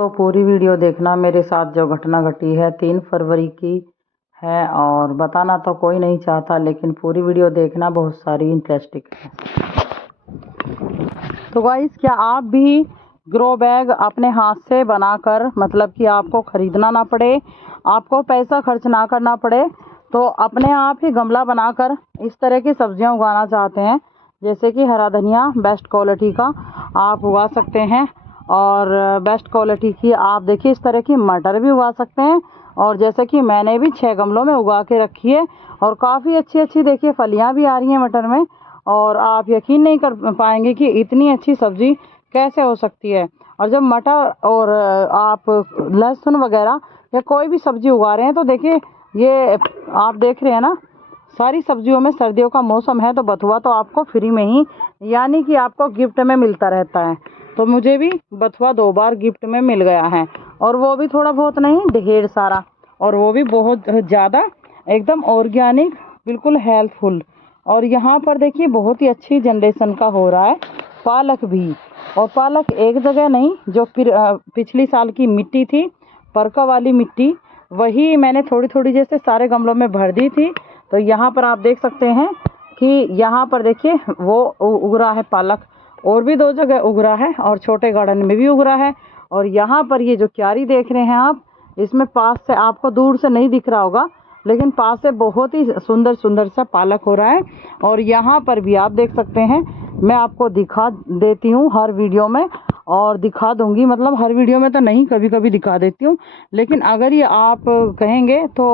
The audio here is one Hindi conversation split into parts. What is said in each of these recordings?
तो पूरी वीडियो देखना। मेरे साथ जो घटना घटी है 3 फरवरी की है और बताना तो कोई नहीं चाहता, लेकिन पूरी वीडियो देखना, बहुत सारी इंटरेस्टिंग है। तो गाइस, क्या आप भी ग्रो बैग अपने हाथ से बनाकर, मतलब कि आपको ख़रीदना ना पड़े, आपको पैसा खर्च ना करना पड़े, तो अपने आप ही गमला बनाकर इस तरह की सब्जियां उगाना चाहते हैं, जैसे कि हरा धनिया बेस्ट क्वालिटी का आप उगा सकते हैं, और बेस्ट क्वालिटी की आप देखिए इस तरह की मटर भी उगा सकते हैं। और जैसे कि मैंने भी 6 गमलों में उगा के रखी है और काफ़ी अच्छी देखिए फलियां भी आ रही हैं मटर में, और आप यकीन नहीं कर पाएंगे कि इतनी अच्छी सब्ज़ी कैसे हो सकती है। और जब मटर और आप लहसुन वगैरह या कोई भी सब्ज़ी उगा रहे हैं तो देखिए, ये आप देख रहे हैं ना, सारी सब्जियों में सर्दियों का मौसम है तो बथुआ तो आपको फ्री में ही, यानी कि आपको गिफ्ट में मिलता रहता है। तो मुझे भी बथुआ 2 बार गिफ्ट में मिल गया है, और वो भी थोड़ा बहुत नहीं, ढेर सारा, और वो भी बहुत ज़्यादा, एकदम ऑर्गेनिक, बिल्कुल हेल्थफुल। और यहाँ पर देखिए बहुत ही अच्छी जनरेशन का हो रहा है पालक भी। और पालक एक जगह नहीं, जो पिछली साल की मिट्टी थी, परका वाली मिट्टी, वही मैंने थोड़ी थोड़ी जैसे सारे गमलों में भर दी थी। तो यहाँ पर आप देख सकते हैं कि यहाँ पर देखिए वो उग रहा है पालक, और भी 2 जगह उग रहा है, और छोटे गार्डन में भी उग रहा है। और यहाँ पर ये जो क्यारी देख रहे हैं आप, इसमें पास से आपको दूर से नहीं दिख रहा होगा, लेकिन पास से बहुत ही सुंदर सुंदर सा पालक हो रहा है। और यहाँ पर भी आप देख सकते हैं, मैं आपको दिखा देती हूँ हर वीडियो में, और दिखा दूंगी, मतलब हर वीडियो में तो नहीं, कभी कभी दिखा देती हूँ, लेकिन अगर ये आप कहेंगे तो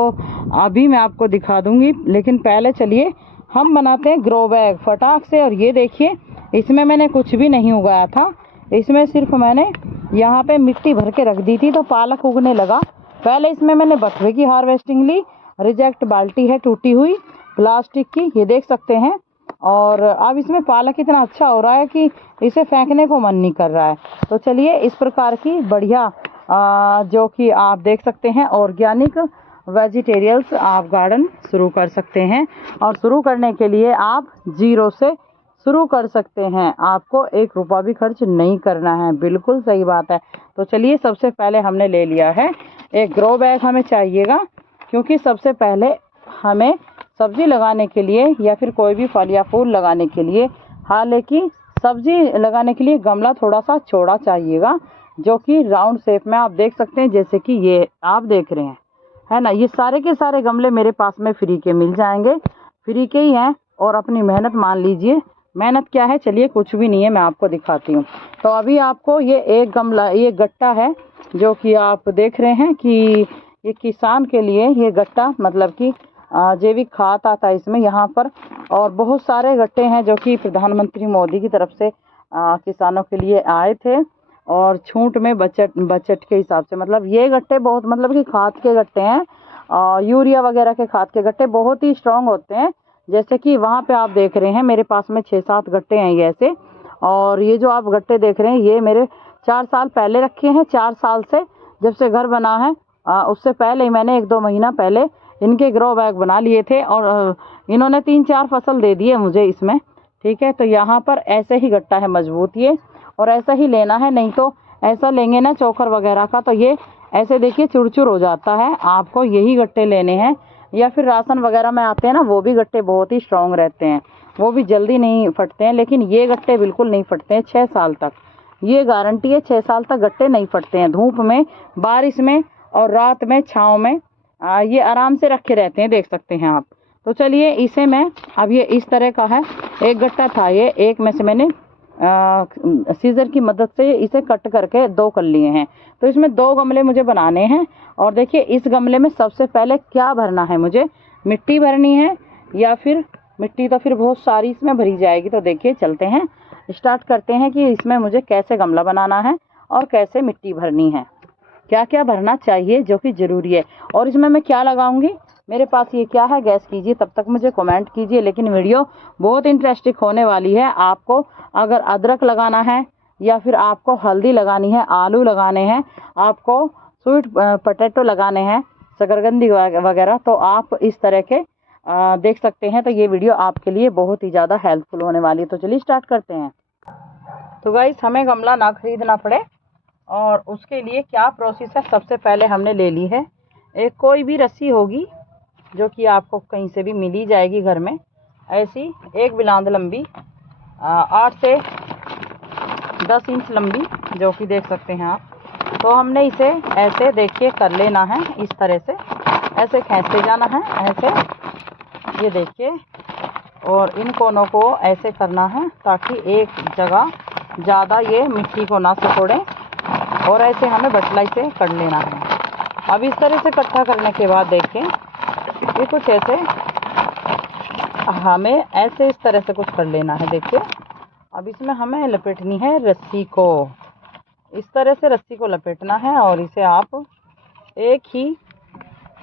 अभी मैं आपको दिखा दूंगी। लेकिन पहले चलिए हम बनाते हैं ग्रो बैग फटाक से। और ये देखिए, इसमें मैंने कुछ भी नहीं उगाया था, इसमें सिर्फ मैंने यहाँ पे मिट्टी भर के रख दी थी तो पालक उगने लगा। पहले इसमें मैंने बथुए की हार्वेस्टिंग ली, रिजेक्ट बाल्टी है टूटी हुई प्लास्टिक की, ये देख सकते हैं। और अब इसमें पालक इतना अच्छा हो रहा है कि इसे फेंकने को मन नहीं कर रहा है। तो चलिए इस प्रकार की बढ़िया जो कि आप देख सकते हैं ऑर्गेनिक वेजिटेरियल्स आप गार्डन शुरू कर सकते हैं। और शुरू करने के लिए आप 0 से शुरू कर सकते हैं, आपको 1 रुपया भी खर्च नहीं करना है। बिल्कुल सही बात है। तो चलिए, सबसे पहले हमने ले लिया है एक ग्रो बैग, हमें चाहिएगा, क्योंकि सबसे पहले हमें सब्जी लगाने के लिए या फिर कोई भी फल या फूल लगाने के लिए, हालांकि सब्जी लगाने के लिए गमला थोड़ा सा चौड़ा चाहिएगा, जो कि राउंड शेप में आप देख सकते हैं, जैसे कि ये आप देख रहे हैं, है ना। ये सारे के सारे गमले मेरे पास में फ्री के मिल जाएंगे, फ्री के ही हैं। और अपनी मेहनत मान लीजिए, मेहनत क्या है, चलिए कुछ भी नहीं है, मैं आपको दिखाती हूँ। तो अभी आपको ये एक गमला, ये गट्टा है जो कि आप देख रहे हैं कि ये किसान के लिए, ये गट्टा मतलब कि जैविक खाद आता है इसमें यहाँ पर। और बहुत सारे गट्टे हैं जो कि प्रधानमंत्री मोदी की तरफ से किसानों के लिए आए थे, और छूट में बजट के हिसाब से, मतलब ये गट्टे बहुत, मतलब कि खाद के गट्टे हैं, यूरिया वगैरह के खाद के गट्टे बहुत ही स्ट्रांग होते हैं। जैसे कि वहाँ पे आप देख रहे हैं मेरे पास में 6-7 गट्टे हैं ये ऐसे। और ये जो आप गट्टे देख रहे हैं, ये मेरे 4 साल पहले रखे हैं, 4 साल से जब से घर बना है, उससे पहले ही मैंने 1-2 महीना पहले इनके ग्रो बैग बना लिए थे, और इन्होंने 3-4 फसल दे दिए मुझे इसमें। ठीक है, तो यहाँ पर ऐसे ही गट्टा है मजबूत ये, और ऐसा ही लेना है, नहीं तो ऐसा लेंगे ना चोकर वगैरह का, तो ये ऐसे देखिए चुरचुर हो जाता है। आपको यही गट्टे लेने हैं, या फिर राशन वगैरह में आते हैं ना, वो भी गट्टे बहुत ही स्ट्रांग रहते हैं, वो भी जल्दी नहीं फटते हैं, लेकिन ये गट्टे बिल्कुल नहीं फटते हैं 6 साल तक, ये गारंटी है। 6 साल तक गट्टे नहीं फटते हैं, धूप में, बारिश में और रात में छाँव में ये आराम से रखे रहते हैं, देख सकते हैं आप। तो चलिए इसे मैं, अब ये इस तरह का है, एक गट्टा था ये, एक में से मैंने सीजर की मदद से इसे कट करके 2 कर लिए हैं। तो इसमें 2 गमले मुझे बनाने हैं। और देखिए इस गमले में सबसे पहले क्या भरना है, मुझे मिट्टी भरनी है, या फिर मिट्टी तो फिर बहुत सारी इसमें भरी जाएगी। तो देखिए चलते हैं, स्टार्ट करते हैं कि इसमें मुझे कैसे गमला बनाना है और कैसे मिट्टी भरनी है, क्या क्या भरना चाहिए जो कि ज़रूरी है, और इसमें मैं क्या लगाऊंगी। मेरे पास ये क्या है, गैस कीजिए, तब तक मुझे कमेंट कीजिए। लेकिन वीडियो बहुत इंटरेस्टिंग होने वाली है। आपको अगर अदरक लगाना है, या फिर आपको हल्दी लगानी है, आलू लगाने हैं, आपको स्वीट पोटैटो लगाने हैं, शकरकंदी वगैरह, तो आप इस तरह के देख सकते हैं। तो ये वीडियो आपके लिए बहुत ही ज़्यादा हेल्पफुल होने वाली है। तो चलिए स्टार्ट करते हैं। तो गाइस, हमें गमला ना खरीदना पड़े, और उसके लिए क्या प्रोसेस है, सबसे पहले हमने ले ली है एक कोई भी रस्सी होगी जो कि आपको कहीं से भी मिल ही जाएगी घर में, ऐसी एक बिलांद लंबी 8 से 10 इंच लंबी, जो कि देख सकते हैं आप। तो हमने इसे ऐसे देखिए कर लेना है, इस तरह से ऐसे खींचते जाना है ऐसे, ये देखिए। और इन कोनों को ऐसे करना है ताकि एक जगह ज़्यादा ये मिट्टी को ना सिकोड़े, और ऐसे हमें बटलाई से कर लेना है। अब इस तरह से इकट्ठा करने के बाद देखें ये कुछ ऐसे हमें ऐसे इस तरह से कुछ कर लेना है। देखिए अब इसमें हमें लपेटनी है रस्सी को, इस तरह से रस्सी को लपेटना है। और इसे आप एक ही,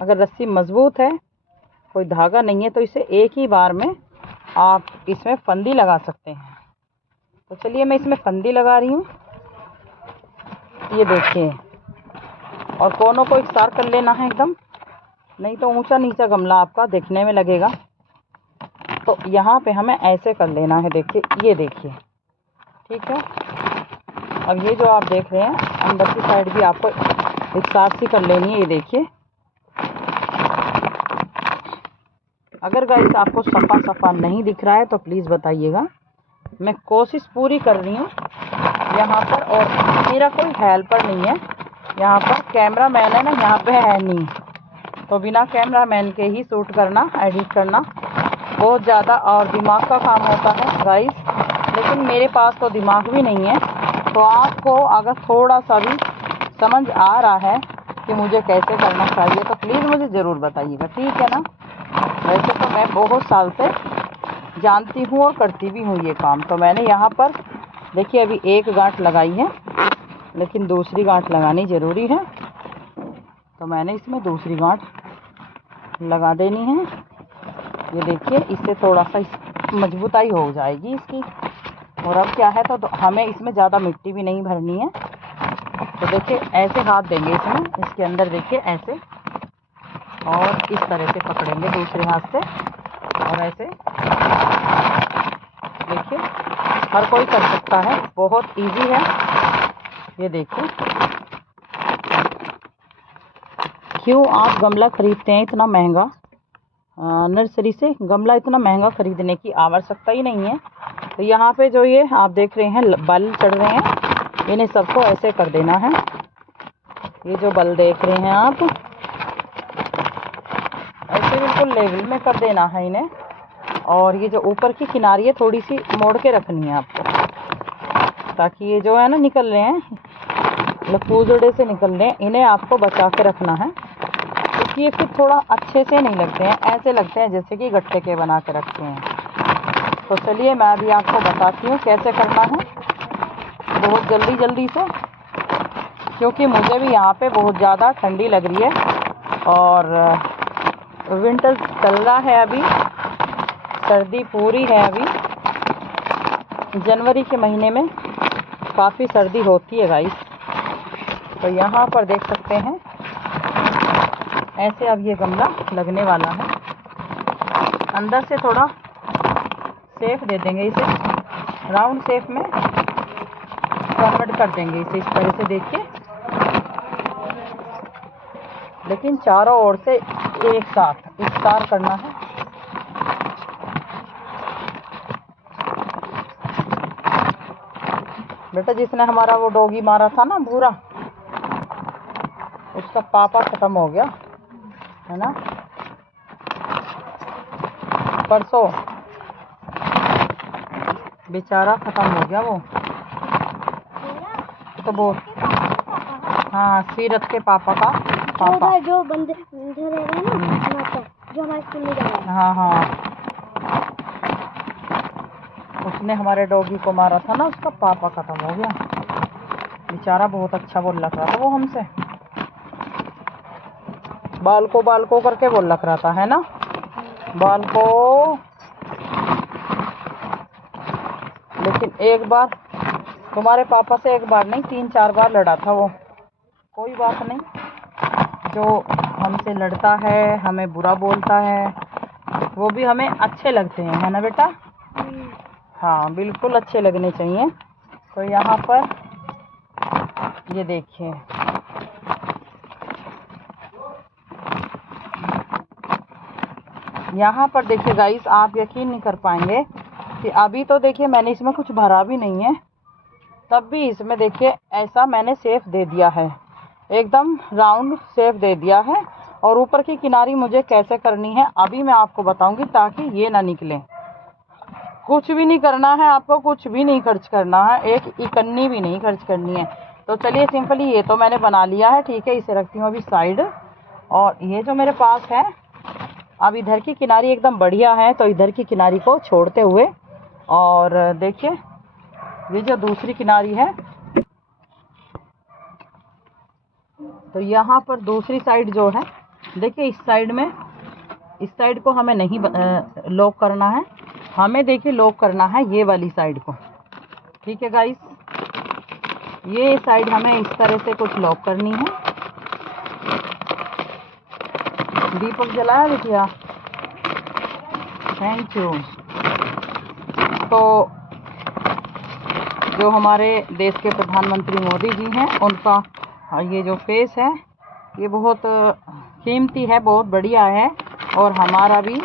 अगर रस्सी मज़बूत है, कोई धागा नहीं है, तो इसे एक ही बार में आप इसमें फंदी लगा सकते हैं। तो चलिए मैं इसमें फंदी लगा रही हूँ, ये देखिए। और कोनों को इकसार कर लेना है एकदम, नहीं तो ऊंचा नीचा गमला आपका देखने में लगेगा। तो यहाँ पे हमें ऐसे कर लेना है, देखिए ये देखिए, ठीक है। अब ये जो आप देख रहे हैं अंदर की साइड भी आपको इकसार सी कर लेनी है, ये देखिए। अगर गाइस आपको सफ़ा नहीं दिख रहा है तो प्लीज़ बताइएगा, मैं कोशिश पूरी कर रही हूँ यहाँ पर। और मेरा कोई हेल्पर नहीं है यहाँ पर, कैमरा मैन है ना यहाँ पे है नहीं, तो बिना कैमरा मैन के ही शूट करना, एडिट करना बहुत ज़्यादा और दिमाग का काम होता है गाइस। लेकिन मेरे पास तो दिमाग भी नहीं है, तो आपको अगर थोड़ा सा भी समझ आ रहा है कि मुझे कैसे करना चाहिए तो प्लीज़ मुझे ज़रूर बताइएगा, ठीक है ना। वैसे तो मैं बहुत साल से जानती हूँ और करती भी हूँ ये काम। तो मैंने यहाँ पर देखिए अभी एक गांठ लगाई है, लेकिन दूसरी गांठ लगानी ज़रूरी है, तो मैंने इसमें दूसरी गांठ लगा देनी है। ये देखिए इससे थोड़ा सा मजबूताई हो जाएगी इसकी। और अब क्या है, तो हमें इसमें ज़्यादा मिट्टी भी नहीं भरनी है। तो देखिए ऐसे हाथ देंगे इसमें, इसके अंदर देखिए ऐसे, और इस तरह से पकड़ेंगे दूसरे हाथ से, और ऐसे देखिए हर कोई कर सकता है, बहुत इजी है। ये देखिए, क्यों आप गमला खरीदते हैं इतना महंगा, नर्सरी से गमला इतना महंगा खरीदने की आवश्यकता ही नहीं है। तो यहाँ पे जो ये आप देख रहे हैं बल चढ़ रहे हैं, इन्हें सबको ऐसे कर देना है। ये जो बल देख रहे हैं आप, ऐसे बिल्कुल लेवल में कर देना है इन्हें। और ये जो ऊपर की किनारी है थोड़ी सी मोड़ के रखनी है आपको, ताकि ये जो है ना निकल रहे हैं, लफूजड़े से निकल रहे हैं, इन्हें आपको बचा के रखना है, क्योंकि ये फिर थोड़ा अच्छे से नहीं लगते हैं, ऐसे लगते हैं जैसे कि गट्टे के बना के रखते हैं। तो चलिए मैं अभी आपको बताती हूँ कैसे करना है, बहुत जल्दी से, क्योंकि मुझे भी यहाँ पे बहुत ज़्यादा ठंडी लग रही है और विंटर चल रहा है, अभी सर्दी पूरी है। अभी जनवरी के महीने में काफ़ी सर्दी होती है गाइस। तो यहाँ पर देख सकते हैं ऐसे अब ये गमला लगने वाला है। अंदर से थोड़ा शेप दे देंगे इसे, राउंड शेप में कन्वर्ट कर देंगे इसे इस तरह से, देखिए। लेकिन चारों ओर से एक साथ इकसार करना है। बेटा जिसने हमारा वो डॉगी मारा था ना भूरा, उसका पापा खत्म हो गया है ना, परसों बेचारा खत्म हो गया वो। तो वो हाँ, सीरत के पापा का पापा, जो बंदे रह ना, जो हमारे स्कूल में जा रहा है। हाँ, उसने हमारे डॉगी को मारा था ना, उसका पापा खत्म हो गया बेचारा। बहुत अच्छा बोल लग रहा था वो हमसे, बाल को करके बोल लग रहा था, है ना, बाल को। लेकिन एक बार तुम्हारे पापा से, एक बार नहीं 3-4 बार लड़ा था वो। कोई बात नहीं, जो हमसे लड़ता है, हमें बुरा बोलता है, वो भी हमें अच्छे लगते हैं, है ना बेटा। हाँ बिल्कुल अच्छे लगने चाहिए। तो यहाँ पर ये देखिए, यहाँ पर देखिए गाइस, आप यकीन नहीं कर पाएंगे कि अभी तो देखिए मैंने इसमें कुछ भरा भी नहीं है, तब भी इसमें देखिए ऐसा मैंने शेप दे दिया है, एकदम राउंड शेप दे दिया है। और ऊपर की किनारी मुझे कैसे करनी है अभी मैं आपको बताऊंगी, ताकि ये ना निकले। कुछ भी नहीं करना है आपको, कुछ भी नहीं खर्च करना है, एक इकन्नी भी नहीं खर्च करनी है। तो चलिए सिंपली ये तो मैंने बना लिया है, ठीक है, इसे रखती हूँ अभी साइड। और ये जो मेरे पास है, अब इधर की किनारी एकदम बढ़िया है, तो इधर की किनारी को छोड़ते हुए, और देखिए ये जो दूसरी किनारी है, तो यहाँ पर दूसरी साइड जो है, देखिए इस साइड में, इस साइड को हमें नहीं लॉक करना है, हमें देखिए लॉक करना है ये वाली साइड को। ठीक है गाइस, ये साइड हमें इस तरह से कुछ लॉक करनी है। दीपक जलाया बिटिया, थैंक यू। तो जो हमारे देश के प्रधानमंत्री मोदी जी हैं, उनका ये जो फेस है ये बहुत कीमती है, बहुत बढ़िया है, और हमारा भी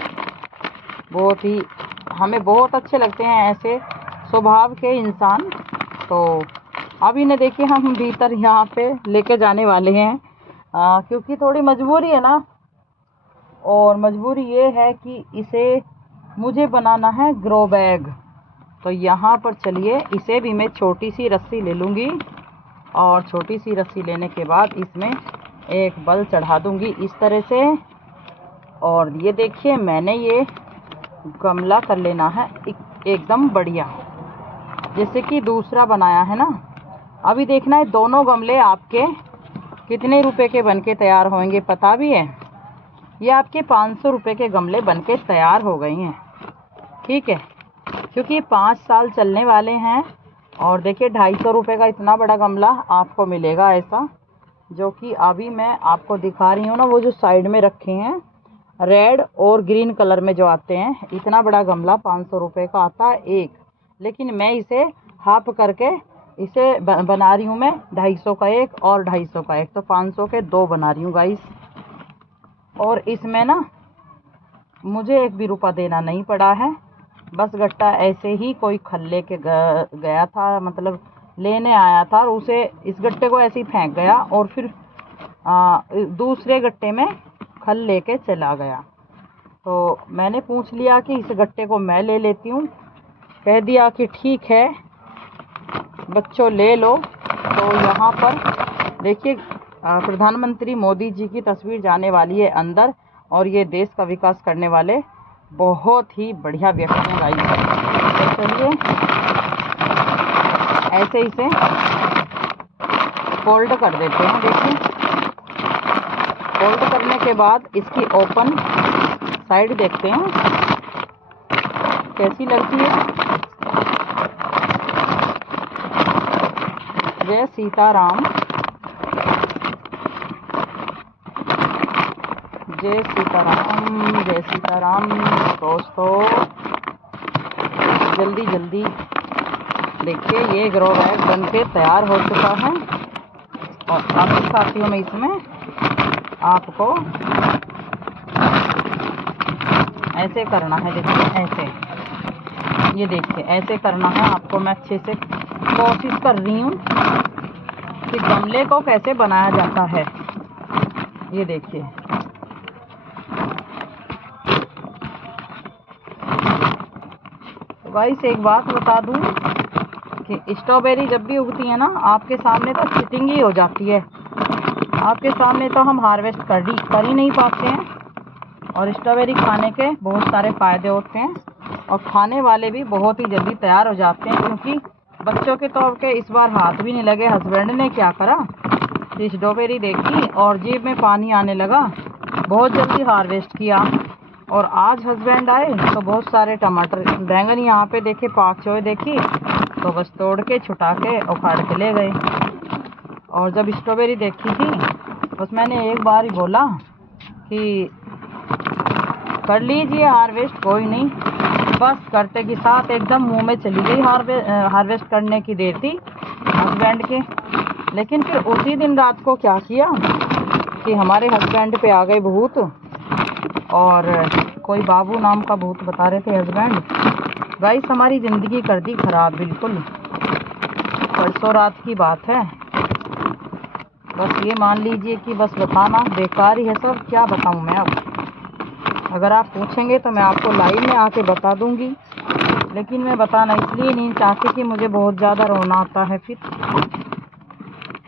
बहुत ही, हमें बहुत अच्छे लगते हैं ऐसे स्वभाव के इंसान। तो अब इन्हें देखिए हम भीतर यहाँ पे लेके जाने वाले हैं, क्योंकि थोड़ी मजबूरी है ना, और मजबूरी ये है कि इसे मुझे बनाना है ग्रो बैग। तो यहाँ पर चलिए, इसे भी मैं छोटी सी रस्सी ले लूँगी, और छोटी सी रस्सी लेने के बाद इसमें एक बल चढ़ा दूँगी इस तरह से। और ये देखिए मैंने ये गमला कर लेना है एकदम बढ़िया, जैसे कि दूसरा बनाया है ना। अभी देखना है दोनों गमले आपके कितने रुपए के बनके तैयार होंगे, पता भी है। ये आपके 500 रुपये के गमले बनके तैयार हो गए हैं, ठीक है, क्योंकि 5 साल चलने वाले हैं। और देखिए 250 रुपये का इतना बड़ा गमला आपको मिलेगा ऐसा, जो कि अभी मैं आपको दिखा रही हूँ ना, वो जो साइड में रखे हैं रेड और ग्रीन कलर में जो आते हैं, इतना बड़ा गमला 500 रुपये का आता है एक। लेकिन मैं इसे हाफ करके इसे बना रही हूँ मैं 250 का एक और 250 का एक, तो 500 के 2 बना रही हूँ गाइस। और इसमें ना मुझे 1 भी रुपया देना नहीं पड़ा है, बस गट्टा ऐसे ही कोई खल लेके गया था, मतलब लेने आया था, और उसे इस गट्टे को ऐसे ही फेंक गया, और फिर दूसरे गट्टे में खल लेके चला गया। तो मैंने पूछ लिया कि इस गट्टे को मैं ले लेती हूँ, कह दिया कि ठीक है बच्चों ले लो। तो यहाँ पर देखिए प्रधानमंत्री मोदी जी की तस्वीर जाने वाली है अंदर, और ये देश का विकास करने वाले बहुत ही बढ़िया व्यक्ति हैं गाइस। तो चलिए ऐसे इसे फोल्ड कर देते हैं। देखिए फोल्ड करने के बाद इसकी ओपन साइड देखते हैं कैसी लगती है। जय सीताराम, जय सीताराम, जय सीताराम। दोस्तों जल्दी जल्दी देखिए, ये ग्रो बैग बन के तैयार हो चुका है, और अब दिखाती हूँ मैं इसमें आपको। ऐसे करना है, देखिए ऐसे, ये देखिए ऐसे करना है आपको। मैं अच्छे से कोशिश कर रही हूँ कि गमले को कैसे बनाया जाता है। ये देखिए तो गाइस एक बात बता दूं कि स्ट्रॉबेरी जब भी उगती है ना, आपके सामने तो सिटिंग ही हो जाती है, आपके सामने तो हम हार्वेस्ट कर ही नहीं पाते हैं। और स्ट्रॉबेरी खाने के बहुत सारे फ़ायदे होते हैं, और खाने वाले भी बहुत ही जल्दी तैयार हो जाते हैं, क्योंकि बच्चों के तो के इस बार हाथ भी नहीं लगे। हस्बैंड ने क्या करा, स्ट्रॉबेरी देखी और जीभ में पानी आने लगा, बहुत जल्दी हार्वेस्ट किया। और आज हस्बैंड आए तो बहुत सारे टमाटर, बैंगन यहाँ पे देखे पाक हुए देखी, तो बस तोड़ के छुटा के उखाड़ के ले गए। और जब स्ट्रॉबेरी देखी थी, बस मैंने एक बार ही बोला कि कर लीजिए हार्वेस्ट, कोई नहीं। बस करते के साथ एकदम मुंह में चली गई। हार्वेस्ट करने की देर थी हस्बैंड के, लेकिन फिर उसी दिन रात को क्या किया कि हमारे हस्बैंड पे आ गए भूत, और कोई बाबू नाम का भूत बता रहे थे हस्बैंड। गाइस हमारी ज़िंदगी कर दी खराब बिल्कुल। परसों रात की बात है, बस ये मान लीजिए कि बस बताना बेकार ही है सब। क्या बताऊं मैं अब, अगर आप पूछेंगे तो मैं आपको लाइव में आके बता दूंगी, लेकिन मैं बताना इसलिए नहीं चाहती कि मुझे बहुत ज़्यादा रोना आता है फिर।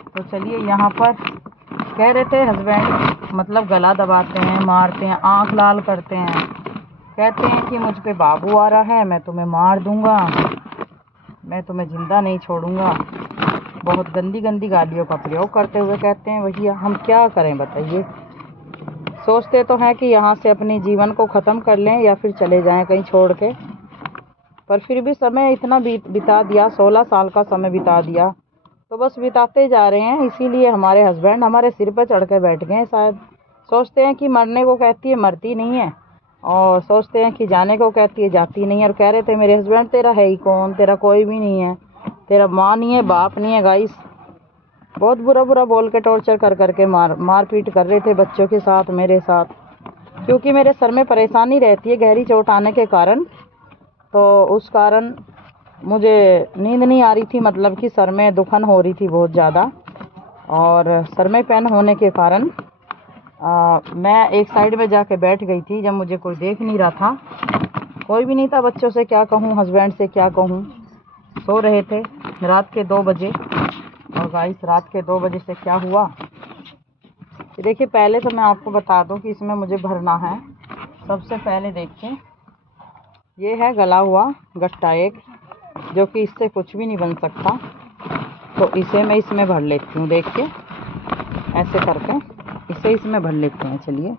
तो चलिए, यहाँ पर कह रहे थे हस्बैंड मतलब गला दबाते हैं, मारते हैं, आँख लाल करते हैं, कहते हैं कि मुझ पे बाबू आ रहा है, मैं तुम्हें मार दूंगा, मैं तुम्हें ज़िंदा नहीं छोड़ूंगा। बहुत गंदी गंदी गालियों का प्रयोग करते हुए कहते हैं। भैया हम क्या करें बताइए। सोचते तो हैं कि यहाँ से अपने जीवन को ख़त्म कर लें या फिर चले जाएं कहीं छोड़ के, पर फिर भी समय इतना बिता दिया, 16 साल का समय बिता दिया, तो बस बिताते जा रहे हैं। इसीलिए हमारे हस्बैंड हमारे सिर पर चढ़ के बैठ गए हैं शायद। सोचते हैं कि मरने को कहती है मरती नहीं है, और सोचते हैं कि जाने को कहती है जाती नहीं है। और कह रहे थे मेरे हस्बैंड तेरा है ही कौन, तेरा कोई भी नहीं है, तेरा माँ नहीं है, बाप नहीं है। गाइस बहुत बुरा बुरा बोल के टॉर्चर कर करके मार पीट कर रहे थे बच्चों के साथ, मेरे साथ, क्योंकि मेरे सर में परेशानी रहती है गहरी चोट आने के कारण। तो उस कारण मुझे नींद नहीं आ रही थी, मतलब कि सर में दुखन हो रही थी बहुत ज़्यादा, और सर में पेन होने के कारण मैं एक साइड में जाके बैठ गई थी जब मुझे कोई देख नहीं रहा था, कोई भी नहीं था। बच्चों से क्या कहूँ, हस्बैंड से क्या कहूँ, सो रहे थे रात के 2 बजे। और गाइस रात के 2 बजे से क्या हुआ कि देखिए, पहले तो मैं आपको बता दूं कि इसमें मुझे भरना है। सबसे पहले देखिए, ये है गला हुआ गट्टा एक, जो कि इससे कुछ भी नहीं बन सकता। तो इसे मैं इसमें भर लेती हूँ, देखिए ऐसे करके इसे इसमें भर लेते हैं। चलिए,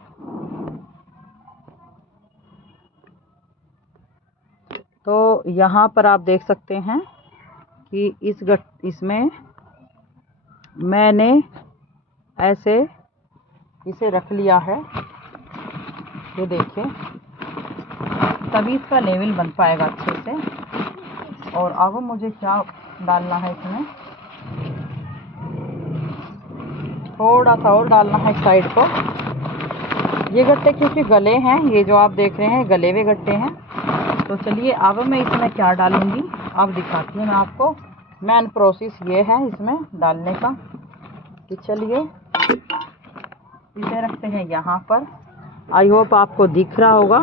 तो यहाँ पर आप देख सकते हैं कि इसमें मैंने ऐसे इसे रख लिया है, ये देखिए, तभी इसका लेवल बन पाएगा अच्छे से। और अब मुझे क्या डालना है इसमें, थोड़ा सा और डालना है साइड को। ये गट्टे क्योंकि गले हैं, ये जो आप देख रहे हैं गले हुए गट्टे हैं। तो चलिए अब मैं इसमें क्या डालूंगी अब दिखाती हूँ मैं आपको। मेन प्रोसेस ये है इसमें डालने का। तो चलिए इसे रखते हैं यहाँ पर, आई होप आपको दिख रहा होगा।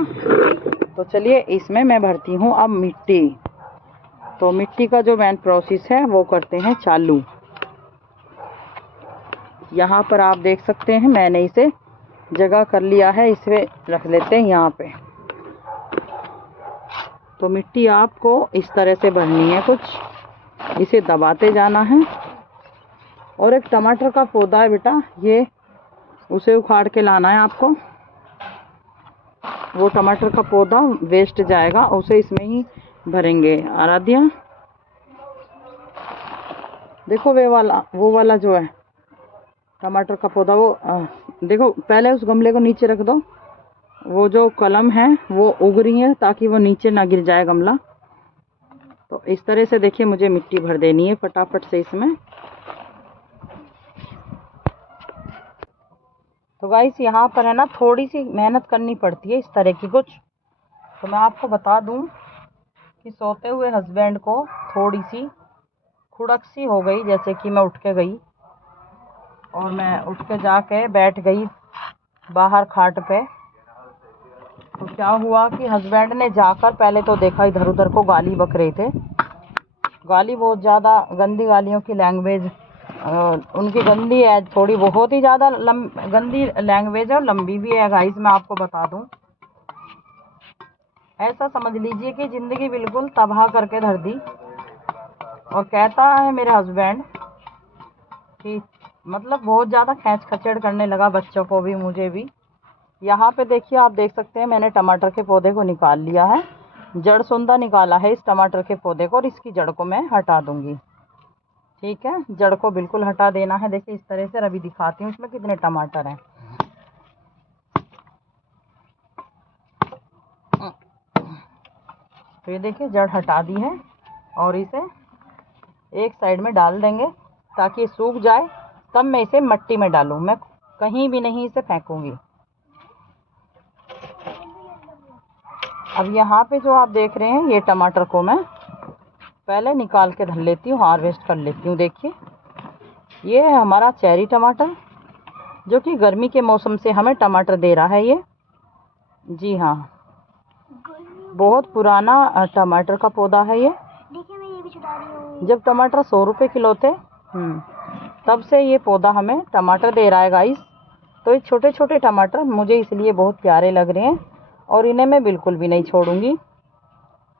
तो चलिए इसमें मैं भरती हूँ अब मिट्टी। तो मिट्टी का जो मेन प्रोसेस है वो करते हैं चालू। यहाँ पर आप देख सकते हैं मैंने इसे जगह कर लिया है, इसमें रख लेते हैं यहाँ पे। तो मिट्टी आपको इस तरह से भरनी है कुछ, इसे दबाते जाना है। और एक टमाटर का पौधा है बेटा, ये उसे उखाड़ के लाना है आपको। वो टमाटर का पौधा वेस्ट जाएगा, उसे इसमें ही भरेंगे। आराध्या देखो, वो वाला जो है टमाटर का पौधा, वो देखो, पहले उस गमले को नीचे रख दो। वो जो कलम है वो उग रही है ताकि वो नीचे ना गिर जाए गमला। तो इस तरह से देखिए मुझे मिट्टी भर देनी है फटाफट से इसमें। तो गाइस यहाँ पर है ना, थोड़ी सी मेहनत करनी पड़ती है इस तरह की कुछ। तो मैं आपको बता दूं कि सोते हुए हस्बैंड को थोड़ी सी खुड़क सी हो गई, जैसे कि मैं उठ के गई और मैं उठ के जाके बैठ गई बाहर खाट पे। तो क्या हुआ कि हस्बैंड ने जाकर पहले तो देखा, इधर उधर को गाली बक रहे थे। गाली बहुत ज़्यादा गंदी गालियों की लैंग्वेज, उनकी गंदी है, थोड़ी बहुत ही ज़्यादा गंदी लैंग्वेज है और लंबी भी है। गाइस मैं आपको बता दूं, ऐसा समझ लीजिए कि ज़िंदगी बिल्कुल तबाह करके धर दी। और कहता है मेरे हस्बैंड कि मतलब बहुत ज़्यादा खींच खचेड़ करने लगा, बच्चों को भी मुझे भी। यहाँ पे देखिए, आप देख सकते हैं मैंने टमाटर के पौधे को निकाल लिया है, जड़ सुंदा निकाला है इस टमाटर के पौधे को, और इसकी जड़ को मैं हटा दूंगी। ठीक है, जड़ को बिल्कुल हटा देना है। देखिए इस तरह से, अभी दिखाती हूँ इसमें कितने टमाटर हैं। तो ये देखिए जड़ हटा दी है, और इसे एक साइड में डाल देंगे। ताकि सूख जाए, तब मैं इसे मिट्टी में डालूँ। मैं कहीं भी नहीं इसे फेंकूँगी। अब यहाँ पे जो आप देख रहे हैं, ये टमाटर को मैं पहले निकाल के धर लेती हूँ, हार्वेस्ट कर लेती हूँ। देखिए, ये है हमारा चेरी टमाटर, जो कि गर्मी के मौसम से हमें टमाटर दे रहा है ये। जी हाँ, बहुत पुराना टमाटर का पौधा है ये। देखिए मैं ये भी छुड़ा रही हूँ। जब टमाटर 100 रुपये किलो थे, तब से ये पौधा हमें टमाटर दे रहा है गाइस। तो ये छोटे छोटे टमाटर मुझे इसलिए बहुत प्यारे लग रहे हैं और इन्हें मैं बिल्कुल भी नहीं छोड़ूंगी।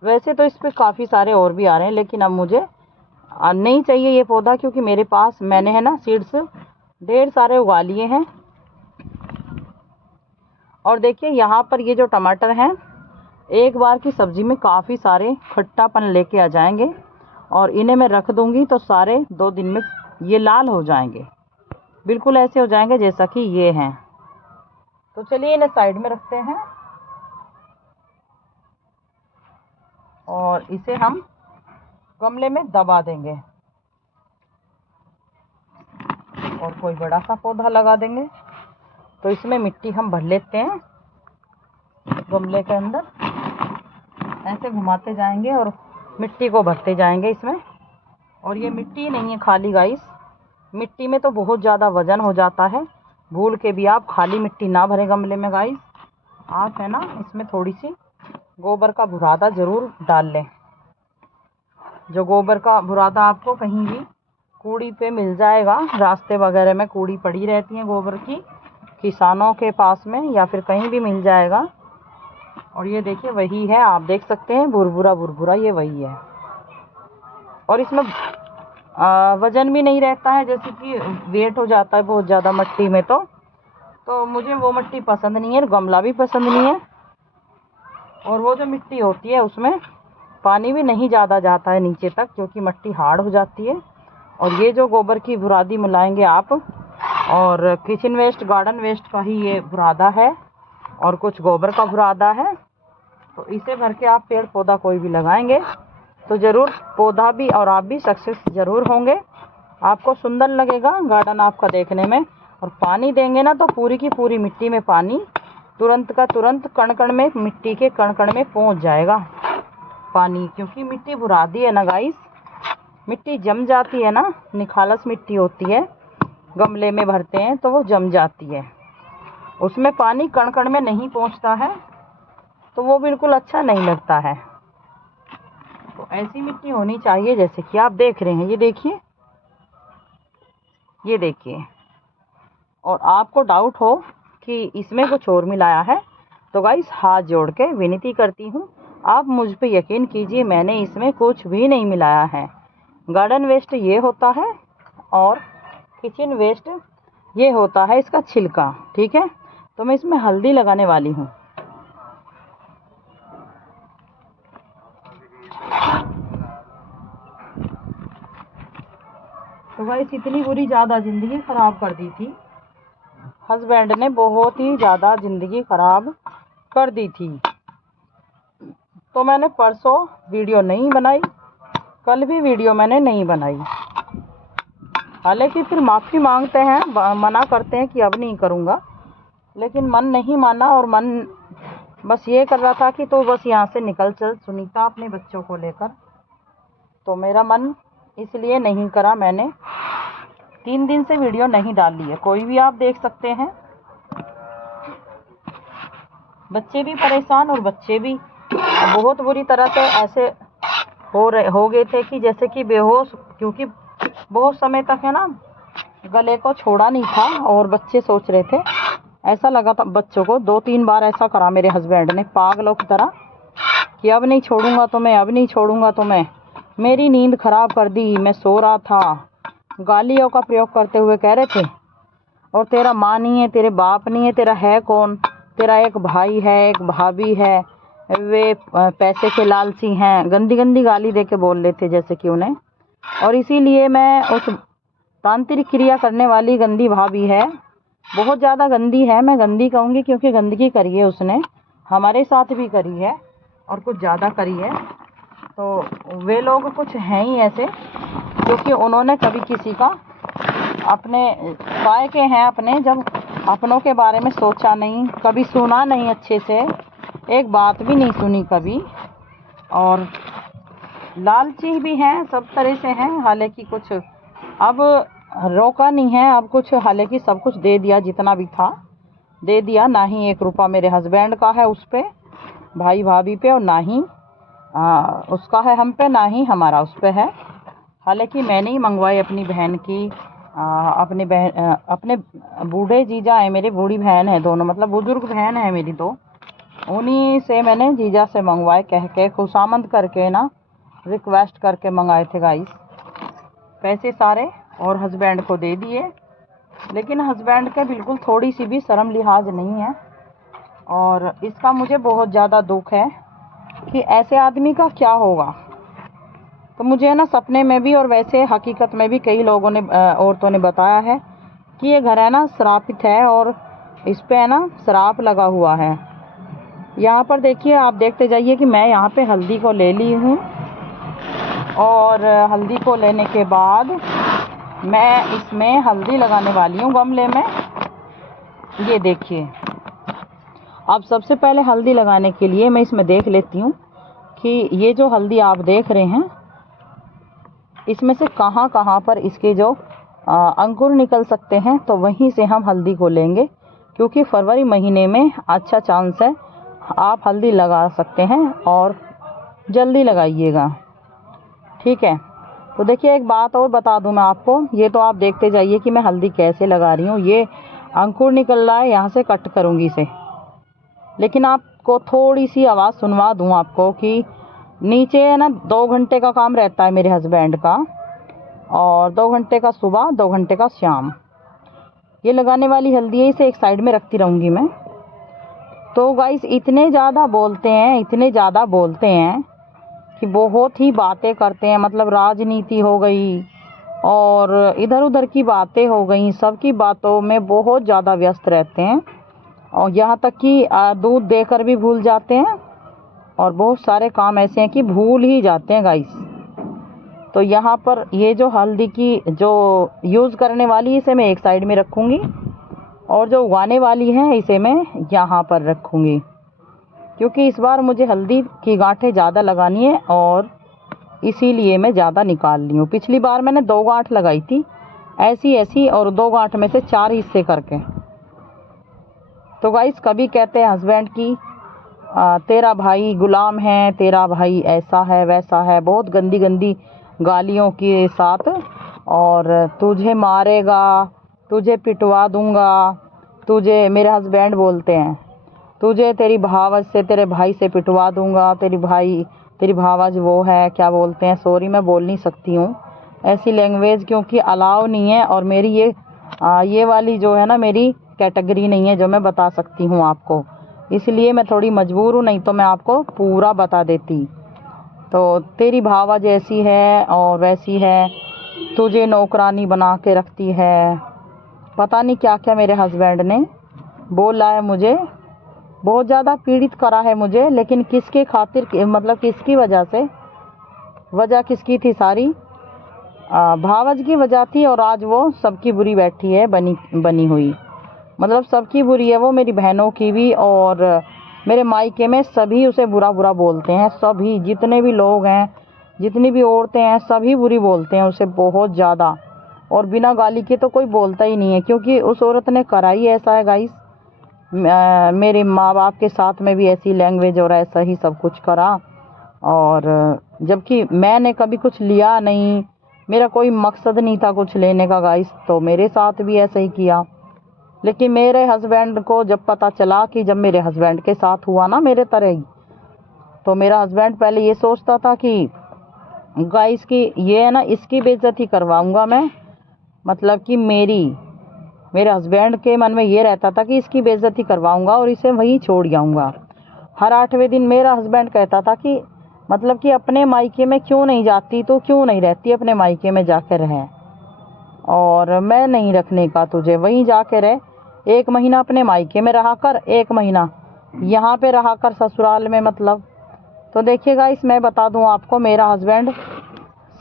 वैसे तो इस पर काफ़ी सारे और भी आ रहे हैं, लेकिन अब मुझे नहीं चाहिए ये पौधा, क्योंकि मेरे पास मैंने है ना सीड्स ढेर सारे उगा लिए हैं। और देखिए यहाँ पर ये जो टमाटर हैं, एक बार की सब्ज़ी में काफ़ी सारे खट्टापन लेके आ जाएंगे और इन्हें मैं रख दूँगी तो सारे 2 दिन में ये लाल हो जाएंगे, बिल्कुल ऐसे हो जाएंगे जैसा कि ये हैं। तो चलिए इन्हें साइड में रखते हैं और इसे हम गमले में दबा देंगे और कोई बड़ा सा पौधा लगा देंगे। तो इसमें मिट्टी हम भर लेते हैं गमले के अंदर, ऐसे घुमाते जाएंगे और मिट्टी को भरते जाएंगे इसमें। और ये मिट्टी नहीं है खाली गाइस, मिट्टी में तो बहुत ज़्यादा वजन हो जाता है। भूल के भी आप खाली मिट्टी ना भरें गमले में गाइस। आप है ना इसमें थोड़ी सी गोबर का बुरादा ज़रूर डाल लें। जो गोबर का बुरादा आपको कहीं भी कूड़ी पे मिल जाएगा, रास्ते वगैरह में कूड़ी पड़ी रहती है गोबर की, किसानों के पास में या फिर कहीं भी मिल जाएगा। और ये देखिए वही है, आप देख सकते हैं बुरबुरा बुरबुरा, ये वही है। और इसमें वज़न भी नहीं रहता है, जैसे कि वेट हो जाता है बहुत ज़्यादा मिट्टी में। तो मुझे वो मिट्टी पसंद नहीं है, गमला भी पसंद नहीं है। और वो जो मिट्टी होती है उसमें पानी भी नहीं ज़्यादा जाता है नीचे तक, क्योंकि मिट्टी हार्ड हो जाती है। और ये जो गोबर की बुरादी मिलाएंगे आप, और किचन वेस्ट गार्डन वेस्ट का ही ये बुरादा है और कुछ गोबर का बुरादा है। तो इसे भर के आप पेड़ पौधा कोई भी लगाएंगे तो ज़रूर पौधा भी और आप भी सक्सेस ज़रूर होंगे। आपको सुंदर लगेगा गार्डन आपका देखने में। और पानी देंगे ना तो पूरी की पूरी मिट्टी में पानी तुरंत का तुरंत कण कण में, मिट्टी के कण कण में पहुंच जाएगा पानी। क्योंकि मिट्टी बुरादी है ना गाइस, मिट्टी जम जाती है ना, निखालस मिट्टी होती है, गमले में भरते हैं तो वो जम जाती है, उसमें पानी कण कण में नहीं पहुंचता है, तो वो बिल्कुल अच्छा नहीं लगता है। तो ऐसी मिट्टी होनी चाहिए जैसे कि आप देख रहे हैं, ये देखिए, ये देखिए। और आपको डाउट हो कि इसमें कुछ और मिलाया है तो गाइस हाथ जोड़ के विनती करती हूँ, आप मुझ पे यकीन कीजिए, मैंने इसमें कुछ भी नहीं मिलाया है। गार्डन वेस्ट ये होता है और किचन वेस्ट ये होता है इसका छिलका, ठीक है। तो मैं इसमें हल्दी लगाने वाली हूँ। तो गाइस इतनी बुरी ज़्यादा ज़िंदगी ख़राब कर दी थी, हस्बैंड ने बहुत ही ज़्यादा ज़िंदगी ख़राब कर दी थी। तो मैंने परसों वीडियो नहीं बनाई, कल भी वीडियो मैंने नहीं बनाई। हालांकि फिर माफ़ी मांगते हैं, मना करते हैं कि अब नहीं करूँगा, लेकिन मन नहीं माना। और मन बस ये कर रहा था कि तो बस यहाँ से निकल चल सुनीता अपने बच्चों को लेकर। तो मेरा मन इसलिए नहीं करा, मैंने 3 दिन से वीडियो नहीं डाली है। कोई भी आप देख सकते हैं, बच्चे भी परेशान और बच्चे भी बहुत बुरी तरह से ऐसे हो गए थे कि जैसे कि बेहोश, क्योंकि बहुत समय तक है ना गले को छोड़ा नहीं था। और बच्चे सोच रहे थे, ऐसा लगा था बच्चों को, 2-3 बार ऐसा करा मेरे हस्बैंड ने पागलों की तरह कि अब नहीं छोड़ूंगा तो मैं, अब नहीं छोड़ूंगा तो मैं। मेरी नींद खराब कर दी, मैं सो रहा था, गालियों का प्रयोग करते हुए कह रहे थे, और तेरा माँ नहीं है, तेरे बाप नहीं है, तेरा है कौन, तेरा एक भाई है, एक भाभी है, वे पैसे के लालची हैं। गंदी गंदी गाली दे के बोल लेते जैसे कि उन्हें। और इसीलिए मैं उस तांत्रिक क्रिया करने वाली गंदी भाभी है, बहुत ज़्यादा गंदी है, मैं गंदी कहूँगी क्योंकि गंदगी करी है उसने, हमारे साथ भी करी है और कुछ ज़्यादा करी है। तो वे लोग कुछ हैं ही ऐसे, क्योंकि उन्होंने कभी किसी का अपने काय के हैं अपने, जब अपनों के बारे में सोचा नहीं, कभी सुना नहीं अच्छे से, एक बात भी नहीं सुनी कभी। और लालची भी हैं, सब तरह से हैं। हालांकि कुछ अब रोका नहीं है, अब कुछ हालांकि सब कुछ दे दिया, जितना भी था दे दिया। ना ही 1 रुपया मेरे हस्बैंड का है उस पे, भाई भाभी पे, और ना ही उसका है हम पे, ना ही हमारा उस पे है। हालांकि मैंने ही मंगवाई अपनी बहन की, अपने बूढ़े जीजा है मेरे, बूढ़ी बहन है दोनों, मतलब बुजुर्ग बहन है मेरी दो, उन्हीं से मैंने जीजा से मंगवाए, कह के खुशामद करके ना, रिक्वेस्ट करके मंगाए थे गाइस। पैसे सारे और हस्बैंड को दे दिए, लेकिन हस्बैंड के बिल्कुल थोड़ी सी भी शर्म लिहाज नहीं है। और इसका मुझे बहुत ज़्यादा दुख है कि ऐसे आदमी का क्या होगा। तो मुझे ना सपने में भी और वैसे हकीकत में भी कई लोगों ने, औरतों ने बताया है कि ये घर है ना श्रापित है, और इस पे है ना श्राप लगा हुआ है। यहाँ पर देखिए, आप देखते जाइए कि मैं यहाँ पे हल्दी को ले ली हूँ, और हल्दी को लेने के बाद मैं इसमें हल्दी लगाने वाली हूँ गमले में। ये देखिए, अब सबसे पहले हल्दी लगाने के लिए मैं इसमें देख लेती हूँ कि ये जो हल्दी आप देख रहे हैं, इसमें से कहाँ कहाँ पर इसके जो अंकुर निकल सकते हैं, तो वहीं से हम हल्दी को लेंगे। क्योंकि फरवरी महीने में अच्छा चांस है, आप हल्दी लगा सकते हैं, और जल्दी लगाइएगा, ठीक है। तो देखिए, एक बात और बता दूं मैं आपको, ये तो आप देखते जाइए कि मैं हल्दी कैसे लगा रही हूँ। ये अंकुर निकल रहा है, यहाँ से कट करूँगी इसे, लेकिन आपको थोड़ी सी आवाज़ सुनवा दूँ आपको कि नीचे है ना 2 घंटे का काम रहता है मेरे हस्बैंड का, और 2 घंटे का सुबह, 2 घंटे का शाम। ये लगाने वाली हल्दी है, इसे एक साइड में रखती रहूँगी मैं। तो गाइस इतने ज़्यादा बोलते हैं, इतने ज़्यादा बोलते हैं कि बहुत ही बातें करते हैं, मतलब राजनीति हो गई और इधर उधर की बातें हो गई, सबकी बातों में बहुत ज़्यादा व्यस्त रहते हैं, और यहाँ तक कि दूध देकर भी भूल जाते हैं, और बहुत सारे काम ऐसे हैं कि भूल ही जाते हैं गाइस। तो यहाँ पर ये जो हल्दी की जो यूज़ करने वाली, इसे मैं एक साइड में रखूँगी, और जो उगाने वाली है इसे मैं यहाँ पर रखूँगी, क्योंकि इस बार मुझे हल्दी की गांठें ज़्यादा लगानी है, और इसीलिए मैं ज़्यादा निकाल ली हूँ। पिछली बार मैंने 2 गांठ लगाई थी ऐसी ऐसी, और 2 गांठ में से 4 हिस्से करके। तो गाइस कभी कहते हैं हस्बैंड की तेरा भाई गुलाम है, तेरा भाई ऐसा है वैसा है, बहुत गंदी गंदी गालियों के साथ, और तुझे मारेगा, तुझे पिटवा दूंगा, तुझे, मेरे हस्बैंड बोलते हैं, तुझे तेरी भावज से, तेरे भाई से पिटवा दूंगा, तेरी भावज वो है, क्या बोलते हैं, सॉरी मैं बोल नहीं सकती हूँ ऐसी लैंग्वेज, क्योंकि अलाउ नहीं है, और मेरी ये वाली जो है ना, मेरी कैटेगरी नहीं है जो मैं बता सकती हूँ आपको, इसलिए मैं थोड़ी मजबूर हूँ, नहीं तो मैं आपको पूरा बता देती। तो तेरी भावज ऐसी है और वैसी है, तुझे नौकरानी बना के रखती है, पता नहीं क्या क्या मेरे हस्बैंड ने बोला है, मुझे बहुत ज़्यादा पीड़ित करा है मुझे। लेकिन किसके खातिर, मतलब किसकी वजह से, वजह किसकी थी सारी, भावज की वजह थी, और आज वो सबकी बुरी बैठी है, बनी हुई, मतलब सबकी बुरी है वो, मेरी बहनों की भी, और मेरे मायके में सभी उसे बुरा बुरा बोलते हैं, सभी जितने भी लोग हैं, जितनी भी औरतें हैं, सभी बुरी बोलते हैं उसे बहुत ज़्यादा, और बिना गाली के तो कोई बोलता ही नहीं है, क्योंकि उस औरत ने करा ही ऐसा है गाइस। मेरे माँ बाप के साथ में भी ऐसी लैंग्वेज और ऐसा ही सब कुछ करा, और जबकि मैंने कभी कुछ लिया नहीं, मेरा कोई मकसद नहीं था कुछ लेने का गाइस, तो मेरे साथ भी ऐसा ही किया। लेकिन मेरे हस्बैंड को जब पता चला, कि जब मेरे हस्बैंड के साथ हुआ ना मेरे तरह ही, तो मेरा हस्बैंड पहले ये सोचता था कि गाइस की ये है ना, इसकी बेइज्जती करवाऊंगा मैं, मतलब कि मेरे हस्बैंड के मन में ये रहता था कि इसकी बेइज्जती करवाऊंगा और इसे वहीं छोड़ जाऊंगा। हर 8वें दिन मेरा हस्बैंड कहता था कि मतलब कि अपने मायके में क्यों नहीं जाती, तो क्यों नहीं रहती अपने मायके में जाकर रह, और मैं नहीं रखने का तुझे, वहीं जाके रह, 1 महीना अपने मायके में रहा कर, 1 महीना यहाँ पे रहा कर ससुराल में, मतलब तो देखिए गाइस, मैं बता दूं आपको, मेरा हस्बैंड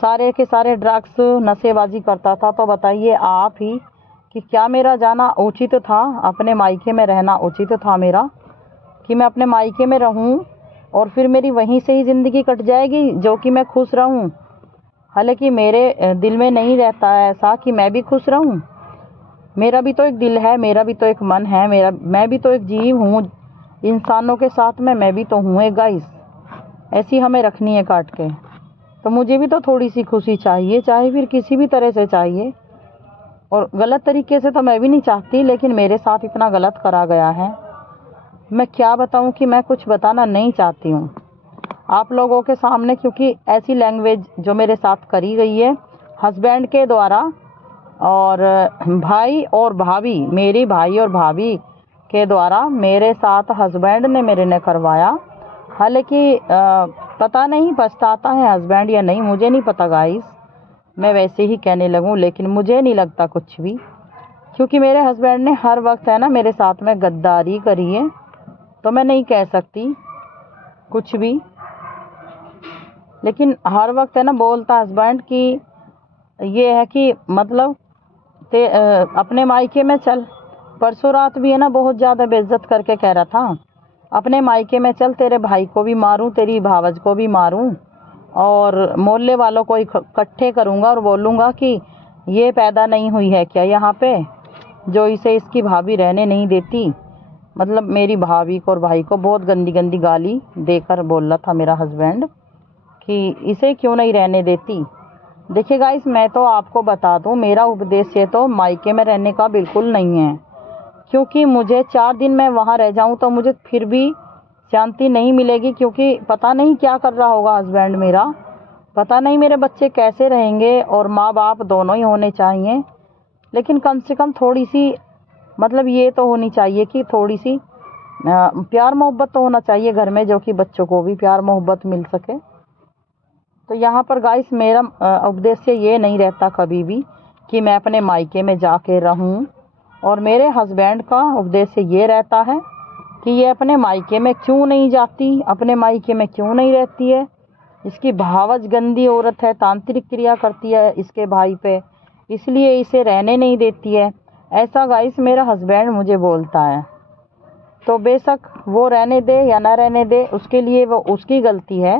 सारे के सारे ड्रग्स नशेबाजी करता था। तो बताइए आप ही कि क्या मेरा जाना उचित था, अपने मायके में रहना उचित था मेरा, कि मैं अपने मायके में रहूं और फिर मेरी वहीं से ही ज़िंदगी कट जाएगी जो कि मैं खुश रहूं। हालांकि मेरे दिल में नहीं रहता है ऐसा कि मैं भी खुश रहूं। मेरा भी तो एक दिल है, मेरा भी तो एक मन है, मैं भी तो एक जीव हूँ, इंसानों के साथ में मैं भी तो हूँ एक गाइस। ऐसी हमें रखनी है काट के। तो मुझे भी तो थोड़ी सी खुशी चाहिए, चाहे फिर किसी भी तरह से चाहिए। और गलत तरीके से तो मैं भी नहीं चाहती, लेकिन मेरे साथ इतना गलत करा गया है, मैं क्या बताऊं कि मैं कुछ बताना नहीं चाहती हूँ आप लोगों के सामने, क्योंकि ऐसी लैंग्वेज जो मेरे साथ करी गई है हस्बैंड के द्वारा, और भाई और भाभी, मेरी भाई और भाभी के द्वारा मेरे साथ हस्बैंड ने मेरे ने करवाया। हालांकि पता नहीं पछताता है हस्बैंड या नहीं, मुझे नहीं पता गाइस, मैं वैसे ही कहने लगूं, लेकिन मुझे नहीं लगता कुछ भी, क्योंकि मेरे हस्बैंड ने हर वक्त है ना मेरे साथ में गद्दारी करी है। तो मैं नहीं कह सकती कुछ भी, लेकिन हर वक्त है ना बोलता हस्बैंड कि ये है कि मतलब अपने मायके में चल। परसों रात भी है ना बहुत ज़्यादा बेइज्जत करके कह रहा था, अपने मायके में चल, तेरे भाई को भी मारूं, तेरी भावज को भी मारूं, और मोहल्ले वालों को इकट्ठे करूंगा और बोलूँगा कि ये पैदा नहीं हुई है क्या यहाँ पे, जो इसे इसकी भाभी रहने नहीं देती। मतलब मेरी भाभी को और भाई को बहुत गंदी गंदी गाली देकर बोल रहा था मेरा हस्बैंड कि इसे क्यों नहीं रहने देती। देखिए गाइस, मैं तो आपको बता दूं, मेरा उद्देश्य तो मायके में रहने का बिल्कुल नहीं है, क्योंकि मुझे 4 दिन मैं वहाँ रह जाऊं तो मुझे फिर भी शांति नहीं मिलेगी, क्योंकि पता नहीं क्या कर रहा होगा हस्बैंड मेरा, पता नहीं मेरे बच्चे कैसे रहेंगे, और माँ बाप दोनों ही होने चाहिए। लेकिन कम से कम थोड़ी सी मतलब ये तो होनी चाहिए कि थोड़ी सी प्यार मोहब्बत तो होना चाहिए घर में, जो कि बच्चों को भी प्यार मोहब्बत मिल सके। तो यहाँ पर गाइस मेरा उद्देश्य ये नहीं रहता कभी भी कि मैं अपने मायके में जाके रहूं, और मेरे हस्बैंड का उद्देश्य ये रहता है कि ये अपने मायके में क्यों नहीं जाती, अपने मायके में क्यों नहीं रहती है। इसकी भावज गंदी औरत है, तांत्रिक क्रिया करती है इसके भाई पे, इसलिए इसे रहने नहीं देती है, ऐसा गाइस मेरा हस्बैंड मुझे बोलता है। तो बेशक वो रहने दे या ना रहने दे, उसके लिए वो उसकी गलती है,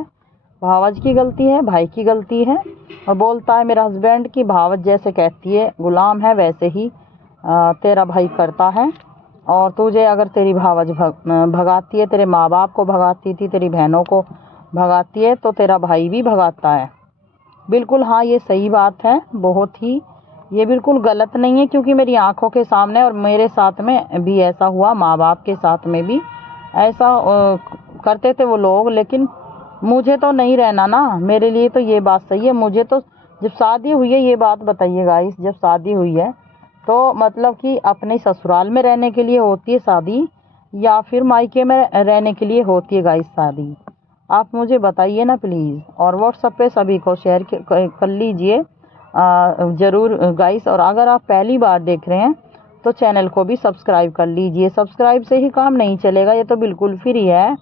भावज की गलती है, भाई की गलती है। और बोलता है मेरा हस्बैंड की भावज जैसे कहती है गुलाम है, वैसे ही तेरा भाई करता है, और तुझे अगर तेरी भावज भगाती है, तेरे माँ बाप को भगाती थी, तेरी बहनों को भगाती है, तो तेरा भाई भी भगाता है। बिल्कुल हाँ, ये सही बात है, बहुत ही, ये बिल्कुल गलत नहीं है, क्योंकि मेरी आंखों के सामने और मेरे साथ में भी ऐसा हुआ, माँ बाप के साथ में भी ऐसा करते थे वो लोग। लेकिन मुझे तो नहीं रहना ना, मेरे लिए तो ये बात सही है। मुझे तो जब शादी हुई है, ये बात बताइए गाइस, जब शादी हुई है तो मतलब कि अपने ससुराल में रहने के लिए होती है शादी, या फिर मायके में रहने के लिए होती है गाइस शादी, आप मुझे बताइए ना प्लीज़। और व्हाट्सएप पे सभी को शेयर कर लीजिए ज़रूर गाइस। और अगर आप पहली बार देख रहे हैं तो चैनल को भी सब्सक्राइब कर लीजिए, सब्सक्राइब से ही काम नहीं चलेगा, ये तो बिल्कुल फ्री है।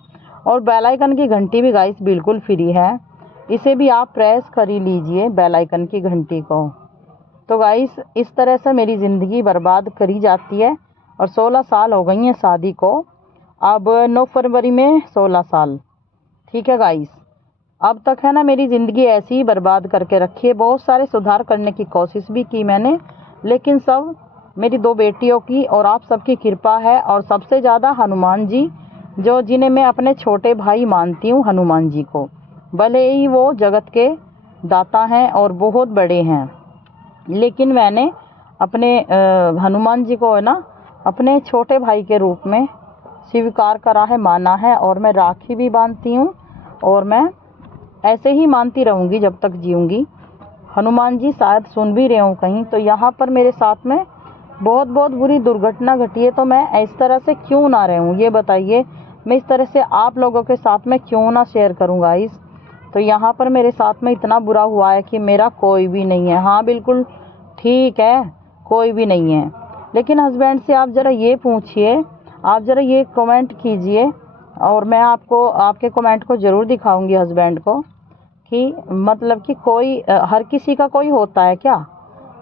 और बेल आइकन की घंटी भी गाइस बिल्कुल फ्री है, इसे भी आप प्रेस कर ही लीजिए बेल आइकन की घंटी को। तो गाइस इस तरह से मेरी ज़िंदगी बर्बाद करी जाती है, और 16 साल हो गई हैं शादी को, अब 9 फरवरी में 16 साल, ठीक है गाइस। अब तक है ना मेरी ज़िंदगी ऐसी ही बर्बाद करके रखी है। बहुत सारे सुधार करने की कोशिश भी की मैंने, लेकिन सब मेरी 2 बेटियों की और आप सबकी कृपा है, और सबसे ज़्यादा हनुमान जी, जो जिन्हें मैं अपने छोटे भाई मानती हूँ, हनुमान जी को, भले ही वो जगत के दाता हैं और बहुत बड़े हैं, लेकिन मैंने अपने हनुमान जी को है ना अपने छोटे भाई के रूप में स्वीकार करा है, माना है, और मैं राखी भी बांधती हूँ, और मैं ऐसे ही मानती रहूँगी जब तक जीऊँगी। हनुमान जी शायद सुन भी रहे हों कहीं, तो यहाँ पर मेरे साथ में बहुत बहुत बुरी दुर्घटना घटी है, तो मैं इस तरह से क्यों ना रहूँ, ये बताइए। मैं इस तरह से आप लोगों के साथ में क्यों ना शेयर करूँ गाइस। तो यहाँ पर मेरे साथ में इतना बुरा हुआ है कि मेरा कोई भी नहीं है। हाँ बिल्कुल ठीक है, कोई भी नहीं है, लेकिन हस्बैंड से आप ज़रा ये पूछिए, आप ज़रा ये कमेंट कीजिए और मैं आपको आपके कमेंट को ज़रूर दिखाऊंगी हस्बैंड को कि मतलब कि कोई हर किसी का कोई होता है क्या।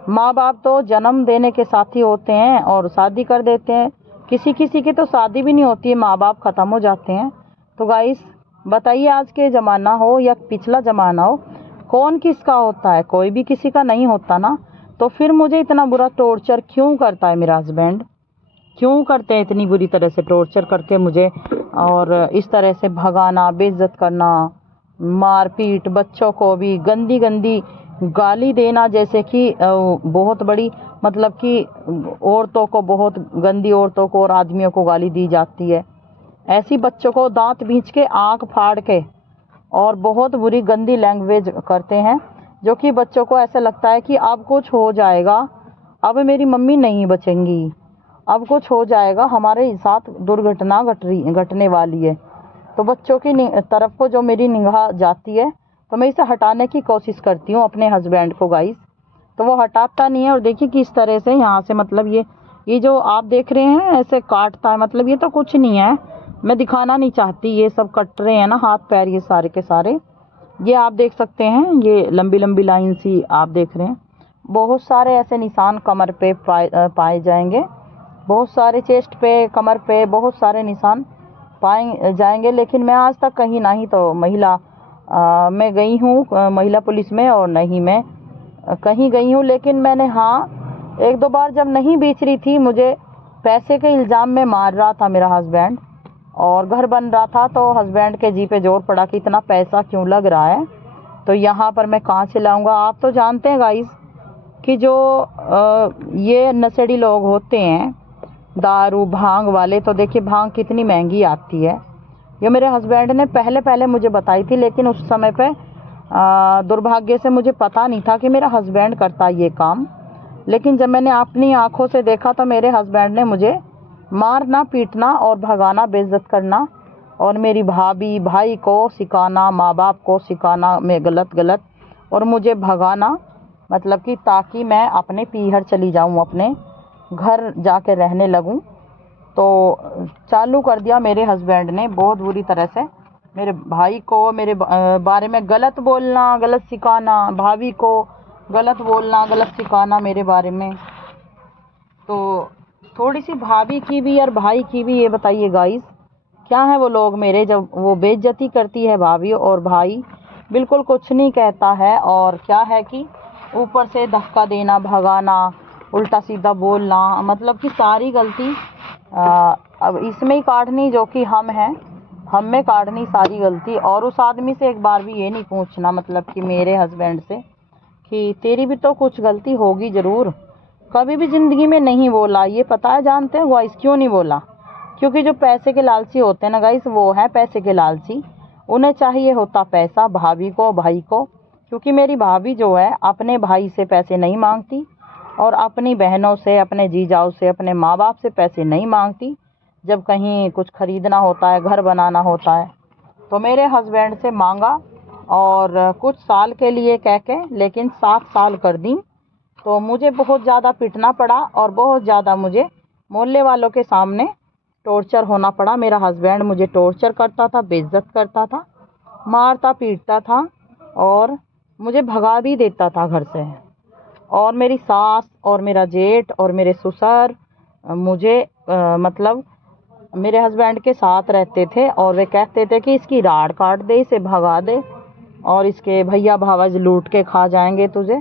माँ बाप तो जन्म देने के साथी होते हैं और शादी कर देते हैं, किसी किसी की तो शादी भी नहीं होती है, माँ बाप ख़त्म हो जाते हैं। तो गाइस बताइए, आज के ज़माना हो या पिछला ज़माना हो, कौन किसका होता है? कोई भी किसी का नहीं होता ना। तो फिर मुझे इतना बुरा टॉर्चर क्यों करता है मेरा हस्बैंड? क्यों करते हैं इतनी बुरी तरह से टॉर्चर करके मुझे, और इस तरह से भगाना, बेइज्जत करना, मारपीट, बच्चों को भी गंदी गंदी गाली देना, जैसे कि बहुत बड़ी मतलब कि औरतों को, बहुत गंदी औरतों को और आदमियों को गाली दी जाती है। ऐसी बच्चों को दांत बींच के, आँख फाड़ के और बहुत बुरी गंदी लैंग्वेज करते हैं, जो कि बच्चों को ऐसा लगता है कि अब कुछ हो जाएगा, अब मेरी मम्मी नहीं बचेंगी, अब कुछ हो जाएगा, हमारे साथ दुर्घटना घटने वाली है। तो बच्चों की तरफ को जो मेरी निगाह जाती है, तो मैं इसे हटाने की कोशिश करती हूँ अपने हस्बैंड को गाइस। तो वो हटाता नहीं है, और देखिए किस तरह से यहाँ से मतलब ये जो आप देख रहे हैं ऐसे काटता है, मतलब ये तो कुछ नहीं है, मैं दिखाना नहीं चाहती। ये सब कट रहे हैं ना हाथ पैर, ये सारे के सारे, ये आप देख सकते हैं, ये लंबी लंबी लाइन सी आप देख रहे हैं। बहुत सारे ऐसे निशान कमर पे पाए जाएंगे, बहुत सारे चेस्ट पे, कमर पे बहुत सारे निशान पाए जाएंगे। लेकिन मैं आज तक कहीं ना ही तो महिला मैं गई हूँ महिला पुलिस में, और नहीं मैं कहीं गई हूँ। लेकिन मैंने हाँ एक दो बार, जब नहीं बेच रही थी, मुझे पैसे के इल्ज़ाम में मार रहा था मेरा हस्बैंड, और घर बन रहा था, तो हस्बैंड के जी पे जोर पड़ा कि इतना पैसा क्यों लग रहा है, तो यहाँ पर मैं कहाँ से लाऊंगा। आप तो जानते हैं गाइस कि जो ये नशेड़ी लोग होते हैं, दारू भांग वाले, तो देखिए भांग कितनी महंगी आती है। ये मेरे हस्बैंड ने पहले पहले मुझे बताई थी, लेकिन उस समय पे दुर्भाग्य से मुझे पता नहीं था कि मेरा हस्बैंड करता ये काम। लेकिन जब मैंने अपनी आंखों से देखा, तो मेरे हस्बैंड ने मुझे मारना, पीटना और भगाना, बेइज्जत करना, और मेरी भाभी भाई को सिखाना, माँ बाप को सिखाना मैं गलत, और मुझे भगाना, मतलब कि ताकि मैं अपने पीहर चली जाऊं, अपने घर जाके रहने लगूं। तो चालू कर दिया मेरे हस्बैंड ने बहुत बुरी तरह से मेरे भाई को मेरे बारे में गलत बोलना, गलत सिखाना, भाभी को गलत बोलना, गलत सिखाना मेरे बारे में। तो थोड़ी सी भाभी की भी और भाई की भी ये बताइए गाइस, क्या है वो लोग मेरे, जब वो बेइज्जती करती है भाभी, और भाई बिल्कुल कुछ नहीं कहता है, और क्या है कि ऊपर से धक्का देना, भगाना, उल्टा सीधा बोलना, मतलब कि सारी गलती अब इसमें ही काटनी, जो कि हम हैं, हम में काटनी सारी गलती। और उस आदमी से एक बार भी ये नहीं पूछना, मतलब कि मेरे हस्बैंड से, कि तेरी भी तो कुछ गलती होगी ज़रूर। कभी भी ज़िंदगी में नहीं बोला, ये पता है, जानते हैं गाइस क्यों नहीं बोला? क्योंकि जो पैसे के लालची होते हैं ना गाइस, वो है पैसे के लालची, उन्हें चाहिए होता पैसा, भाभी को, भाई को। क्योंकि मेरी भाभी जो है अपने भाई से पैसे नहीं मांगती, और अपनी बहनों से, अपने जीजाओं से, अपने माँ बाप से पैसे नहीं मांगती। जब कहीं कुछ खरीदना होता है, घर बनाना होता है, तो मेरे हस्बैंड से मांगा, और कुछ साल के लिए कह के, लेकिन 7 साल कर दी। तो मुझे बहुत ज़्यादा पिटना पड़ा, और बहुत ज़्यादा मुझे मोहल्ले वालों के सामने टॉर्चर होना पड़ा। मेरा हस्बैंड मुझे टॉर्चर करता था, बेइज्जत करता था, मारता पीटता था, और मुझे भगा भी देता था घर से। और मेरी सास और मेरा जेठ और मेरे ससुर मुझे मतलब मेरे हस्बैंड के साथ रहते थे, और वे कहते थे कि इसकी राड़ काट दे, इसे भगा दे, और इसके भैया भावज लूट के खा जाएंगे तुझे।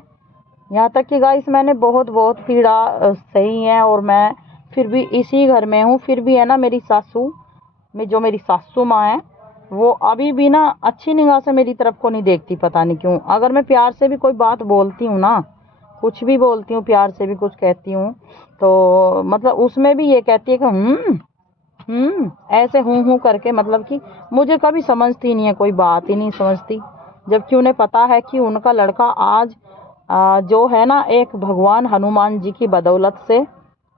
यहाँ तक कि गाइस मैंने बहुत पीड़ा सही है, और मैं फिर भी इसी घर में हूँ। फिर भी है ना, मेरी सासू में जो मेरी सासू माँ है, वो अभी भी ना अच्छी निगाह से मेरी तरफ को नहीं देखती, पता नहीं क्यों। अगर मैं प्यार से भी कोई बात बोलती हूँ ना, कुछ भी बोलती हूँ, प्यार से भी कुछ कहती हूँ, तो मतलब उसमें भी ये कहती है कि ऐसे हूँ करके, मतलब कि मुझे कभी समझती नहीं है, कोई बात ही नहीं समझती। जबकि उन्हें पता है कि उनका लड़का आज जो है ना, एक भगवान हनुमान जी की बदौलत से,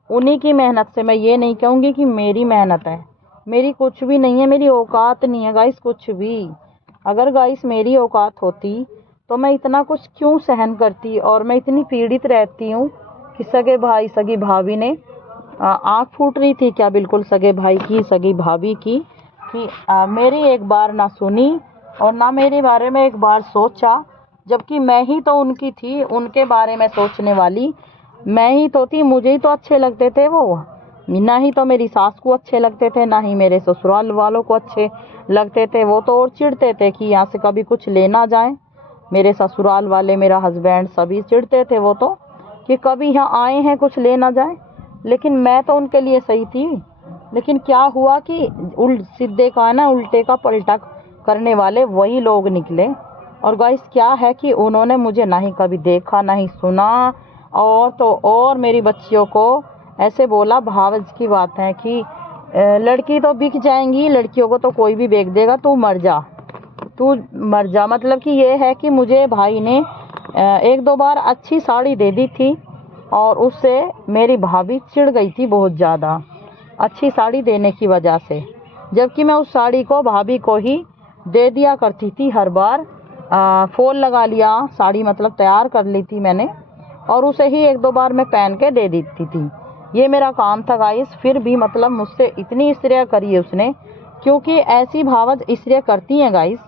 उन्हीं की मेहनत से, मैं ये नहीं कहूँगी कि मेरी मेहनत है, मेरी कुछ भी नहीं है, मेरी औकात नहीं है गाइस कुछ भी। अगर गाइस मेरी औकात होती, तो मैं इतना कुछ क्यों सहन करती, और मैं इतनी पीड़ित रहती हूँ कि सगे भाई सगी भाभी ने आँख फूट रही थी क्या, बिल्कुल सगे भाई की, सगी भाभी की, कि मेरी एक बार ना सुनी और ना मेरे बारे में एक बार सोचा, जबकि मैं ही तो उनकी थी, उनके बारे में सोचने वाली मैं ही तो थी। मुझे ही तो अच्छे लगते थे वो, ना ही तो मेरी सास को अच्छे लगते थे, ना ही मेरे ससुराल वालों को अच्छे लगते थे। वो तो और चिढ़ते थे कि यहाँ से कभी कुछ लेना जाए। मेरे ससुराल वाले, मेरा हस्बैंड, सभी चिढ़ते थे वो तो कि कभी यहाँ आए हैं कुछ लेना जाए। लेकिन मैं तो उनके लिए सही थी। लेकिन क्या हुआ कि सीधे का ना उल्टे का पलटा करने वाले वही लोग निकले। और गाइस क्या है कि उन्होंने मुझे ना ही कभी देखा ना ही सुना, और तो और मेरी बच्चियों को ऐसे बोला, भावज की बात है कि लड़की तो बिक जाएंगी, लड़कियों को तो कोई भी बेच देगा, तू मर जा, तू मर जा। मतलब कि ये है कि मुझे भाई ने एक दो बार अच्छी साड़ी दे दी थी और उससे मेरी भाभी चिढ़ गई थी बहुत ज़्यादा, अच्छी साड़ी देने की वजह से। जबकि मैं उस साड़ी को भाभी को ही दे दिया करती थी हर बार। फॉल लगा लिया, साड़ी मतलब तैयार कर ली थी मैंने, और उसे ही एक दो बार मैं पहन के दे देती थी। ये मेरा काम था गाइस। फिर भी मतलब मुझसे इतनी इस्त्रियाँ करी है उसने, क्योंकि ऐसी भावज इस्त्रियाँ करती हैं गाइस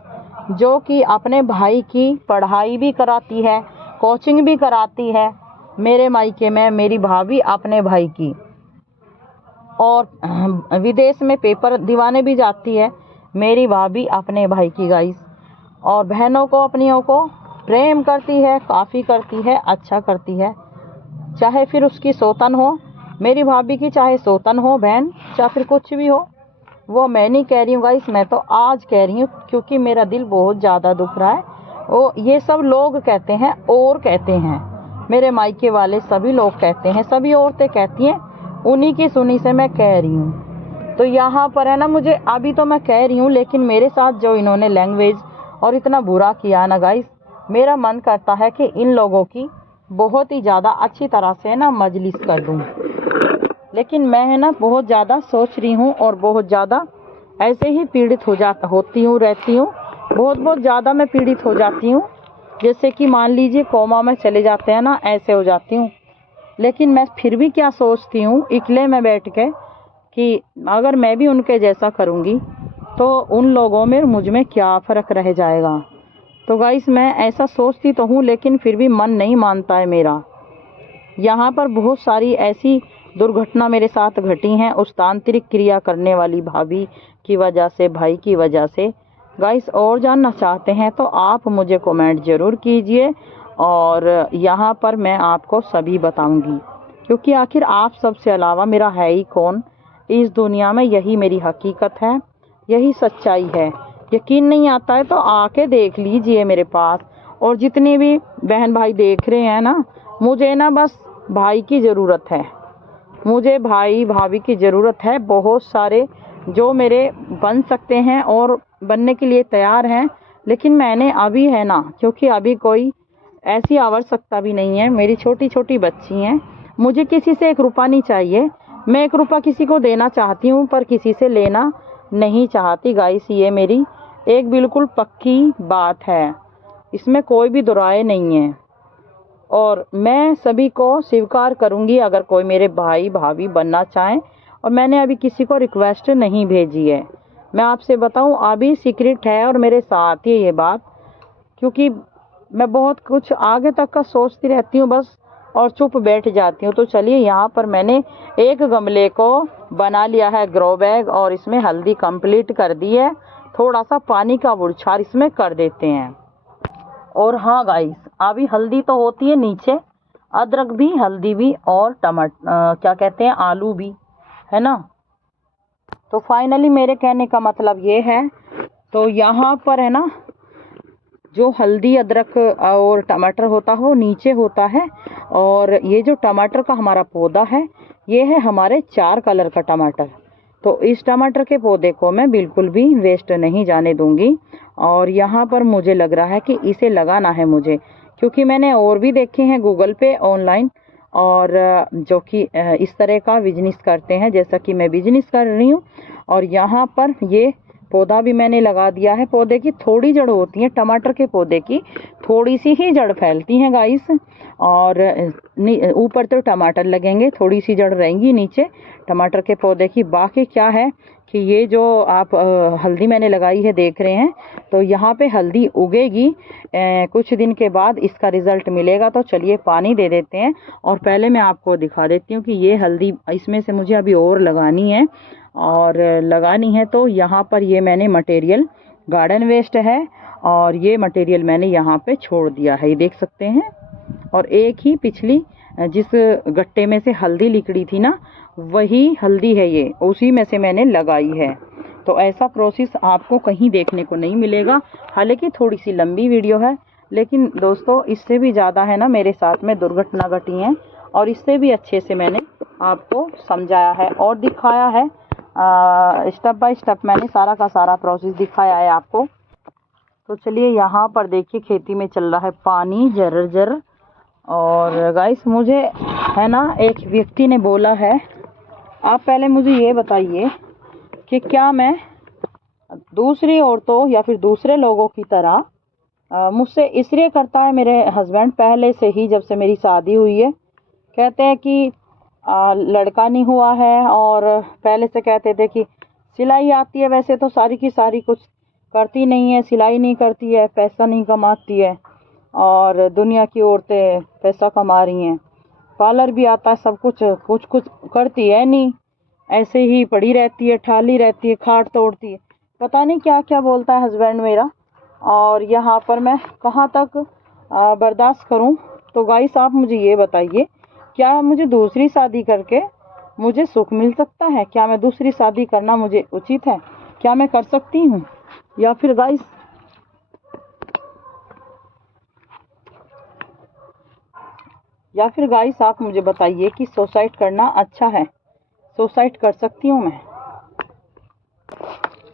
जो कि अपने भाई की पढ़ाई भी कराती है, कोचिंग भी कराती है। मेरे मायके में मेरी भाभी अपने भाई की, और विदेश में पेपर दिवाने भी जाती है मेरी भाभी अपने भाई की गाइस। और बहनों को अपनियों को प्रेम करती है, काफ़ी करती है, अच्छा करती है। चाहे फिर उसकी सौतन हो, मेरी भाभी की चाहे सौतन हो बहन, चाहे फिर कुछ भी हो, वो मैं नहीं कह रही हूँ गाइस, मैं तो आज कह रही हूँ क्योंकि मेरा दिल बहुत ज़्यादा दुख रहा है। वो ये सब लोग कहते हैं और कहते हैं, मेरे मायके वाले सभी लोग कहते हैं, सभी औरतें कहती हैं, उन्हीं की सुनी से मैं कह रही हूँ। तो यहाँ पर है ना, मुझे अभी तो मैं कह रही हूँ, लेकिन मेरे साथ जो इन्होंने लैंग्वेज और इतना बुरा किया ना गाइस, मेरा मन करता है कि इन लोगों की बहुत ही ज़्यादा अच्छी तरह से ना मजलिस कर दूँ। लेकिन मैं है ना बहुत ज़्यादा सोच रही हूँ और बहुत ज़्यादा ऐसे ही पीड़ित होती हूँ, रहती हूँ। बहुत ज़्यादा मैं पीड़ित हो जाती हूँ, जैसे कि मान लीजिए कोमा में चले जाते हैं ना, ऐसे हो जाती हूँ। लेकिन मैं फिर भी क्या सोचती हूँ इकले में बैठ के कि अगर मैं भी उनके जैसा करूँगी तो उन लोगों में मुझ में क्या फ़र्क रह जाएगा। तो गाइस मैं ऐसा सोचती तो हूँ, लेकिन फिर भी मन नहीं मानता है मेरा। यहाँ पर बहुत सारी ऐसी दुर्घटना मेरे साथ घटी हैं उस तांत्रिक क्रिया करने वाली भाभी की वजह से, भाई की वजह से। गाइस और जानना चाहते हैं तो आप मुझे कमेंट ज़रूर कीजिए, और यहाँ पर मैं आपको सभी बताऊंगी, क्योंकि आखिर आप सबसे अलावा मेरा है ही कौन इस दुनिया में। यही मेरी हकीकत है, यही सच्चाई है। यकीन नहीं आता है तो आके देख लीजिए मेरे पास। और जितने भी बहन भाई देख रहे हैं ना, मुझे ना बस भाई की ज़रूरत है, मुझे भाई भाभी की ज़रूरत है। बहुत सारे जो मेरे बन सकते हैं और बनने के लिए तैयार हैं, लेकिन मैंने अभी है ना, क्योंकि अभी कोई ऐसी आवश्यकता भी नहीं है। मेरी छोटी छोटी बच्ची हैं, मुझे किसी से एक रुपया नहीं चाहिए। मैं एक रुपया किसी को देना चाहती हूँ पर किसी से लेना नहीं चाहती गाइस। ये मेरी एक बिल्कुल पक्की बात है, इसमें कोई भी दुराए नहीं है। और मैं सभी को स्वीकार करूंगी अगर कोई मेरे भाई भाभी बनना चाहें। और मैंने अभी किसी को रिक्वेस्ट नहीं भेजी है, मैं आपसे बताऊं अभी सीक्रेट है और मेरे साथ ही ये बात, क्योंकि मैं बहुत कुछ आगे तक का सोचती रहती हूँ बस, और चुप बैठ जाती हूँ। तो चलिए यहाँ पर मैंने एक गमले को बना लिया है ग्रो बैग, और इसमें हल्दी कंप्लीट कर दी है। थोड़ा सा पानी का बौछार इसमें कर देते हैं। और हाँ गाइस, अभी हल्दी तो होती है नीचे, अदरक भी, हल्दी भी, और क्या कहते हैं, आलू भी, है ना। तो फाइनली मेरे कहने का मतलब ये है, तो यहाँ पर है ना, जो हल्दी अदरक और टमाटर होता है वो नीचे होता है। और ये जो टमाटर का हमारा पौधा है, ये है हमारे 4 कलर का टमाटर। तो इस टमाटर के पौधे को मैं बिल्कुल भी वेस्ट नहीं जाने दूंगी। और यहाँ पर मुझे लग रहा है कि इसे लगाना है मुझे, क्योंकि मैंने और भी देखे हैं गूगल पे ऑनलाइन, और जो कि इस तरह का बिजनेस करते हैं जैसा कि मैं बिजनेस कर रही हूँ। और यहाँ पर ये पौधा भी मैंने लगा दिया है। पौधे की थोड़ी जड़ होती है, टमाटर के पौधे की थोड़ी सी ही जड़ फैलती हैं गाइस, और ऊपर तो टमाटर लगेंगे, थोड़ी सी जड़ रहेंगी नीचे टमाटर के पौधे की। बाकी क्या है कि ये जो आप हल्दी मैंने लगाई है देख रहे हैं, तो यहाँ पे हल्दी उगेगी कुछ दिन के बाद इसका रिज़ल्ट मिलेगा। तो चलिए पानी दे देते हैं, और पहले मैं आपको दिखा देती हूँ कि ये हल्दी इसमें से मुझे अभी और लगानी है, और लगानी है तो यहाँ पर ये मैंने मटेरियल गार्डन वेस्ट है, और ये मटेरियल मैंने यहाँ पे छोड़ दिया है, ये देख सकते हैं। और एक ही पिछली जिस गट्टे में से हल्दी निकली थी ना, वही हल्दी है ये, उसी में से मैंने लगाई है। तो ऐसा प्रोसेस आपको कहीं देखने को नहीं मिलेगा। हालांकि थोड़ी सी लंबी वीडियो है, लेकिन दोस्तों इससे भी ज़्यादा है ना मेरे साथ में दुर्घटना घटी हैं, और इससे भी अच्छे से मैंने आपको समझाया है और दिखाया है। स्टेप बाय स्टेप मैंने सारा का सारा प्रोसेस दिखाया है आपको। तो चलिए यहाँ पर देखिए खेती में चल रहा है पानी जर। और गाइस मुझे है ना एक व्यक्ति ने बोला है, आप पहले मुझे ये बताइए कि क्या मैं दूसरी औरतों या फिर दूसरे लोगों की तरह मुझसे इसलिए करता है मेरे हस्बैंड पहले से ही, जब से मेरी शादी हुई है। कहते हैं कि लड़का नहीं हुआ है, और पहले से कहते थे कि सिलाई आती है, वैसे तो सारी की सारी कुछ करती नहीं है, सिलाई नहीं करती है, पैसा नहीं कमाती है, और दुनिया की औरतें पैसा कमा रही हैं, पार्लर भी आता है, सब कुछ कुछ करती है नहीं, ऐसे ही पड़ी रहती है, ठाली रहती है, खाट तोड़ती है, पता नहीं क्या क्या बोलता है हस्बैंड मेरा। और यहाँ पर मैं कहाँ तक बर्दाश्त करूँ। तो गाइस आप मुझे ये बताइए, क्या मुझे दूसरी शादी करके मुझे सुख मिल सकता है? क्या मैं दूसरी शादी करना मुझे उचित है? क्या मैं कर सकती हूँ? या फिर गाइस आप मुझे बताइए कि सुसाइड करना अच्छा है? सुसाइड कर सकती हूँ मैं?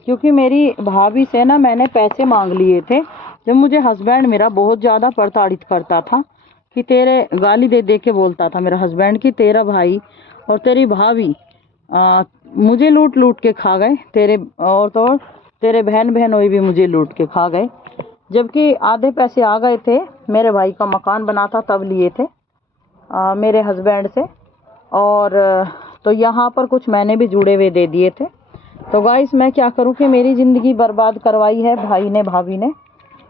क्योंकि मेरी भाभी से ना मैंने पैसे मांग लिए थे, जब मुझे हस्बैंड मेरा बहुत ज़्यादा प्रताड़ित करता था, कि तेरे गाली दे दे के बोलता था मेरा हस्बैंड कि तेरा भाई और तेरी भाभी मुझे लूट लूट के खा गए, तेरे और तो और तेरे बहन बहनोई भी मुझे लूट के खा गए। जबकि आधे पैसे आ गए थे, मेरे भाई का मकान बना था तब लिए थे मेरे हस्बैंड से, और तो यहाँ पर कुछ मैंने भी जुड़े हुए दे दिए थे। तो गाइस मैं क्या करूँ कि मेरी ज़िंदगी बर्बाद करवाई है भाई ने, भाभी ने।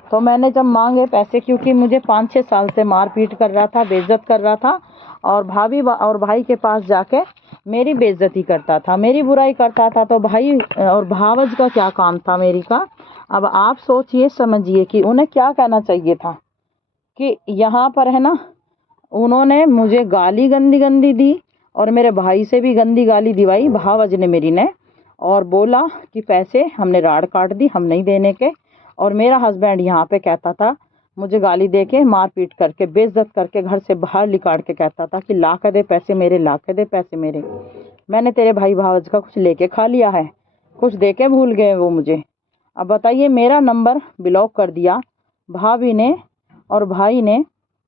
तो मैंने जब मांगे पैसे, क्योंकि मुझे 5-6 साल से मारपीट कर रहा था, बेइज्जत कर रहा था, और भाभी और भाई के पास जाके मेरी बेइज्जती करता था, मेरी बुराई करता था। तो भाई और भावज का क्या काम था मेरी का? अब आप सोचिए समझिए कि उन्हें क्या कहना चाहिए था कि यहाँ पर है ना, उन्होंने मुझे गाली गंदी गंदी दी, और मेरे भाई से भी गंदी गाली दिवाई भावज ने मेरी ने, और बोला कि पैसे हमने राड़ काट दी, हम नहीं देने के। और मेरा हस्बैंड यहाँ पे कहता था, मुझे गाली दे के मारपीट करके बेइज्जत करके घर से बाहर निकाल के कहता था कि ला के दे पैसे मेरे, ला के दे पैसे मेरे। मैंने तेरे भाई भावज का कुछ लेके खा लिया है, कुछ दे के भूल गए वो मुझे। अब बताइए, मेरा नंबर ब्लॉक कर दिया भाभी ने और भाई ने,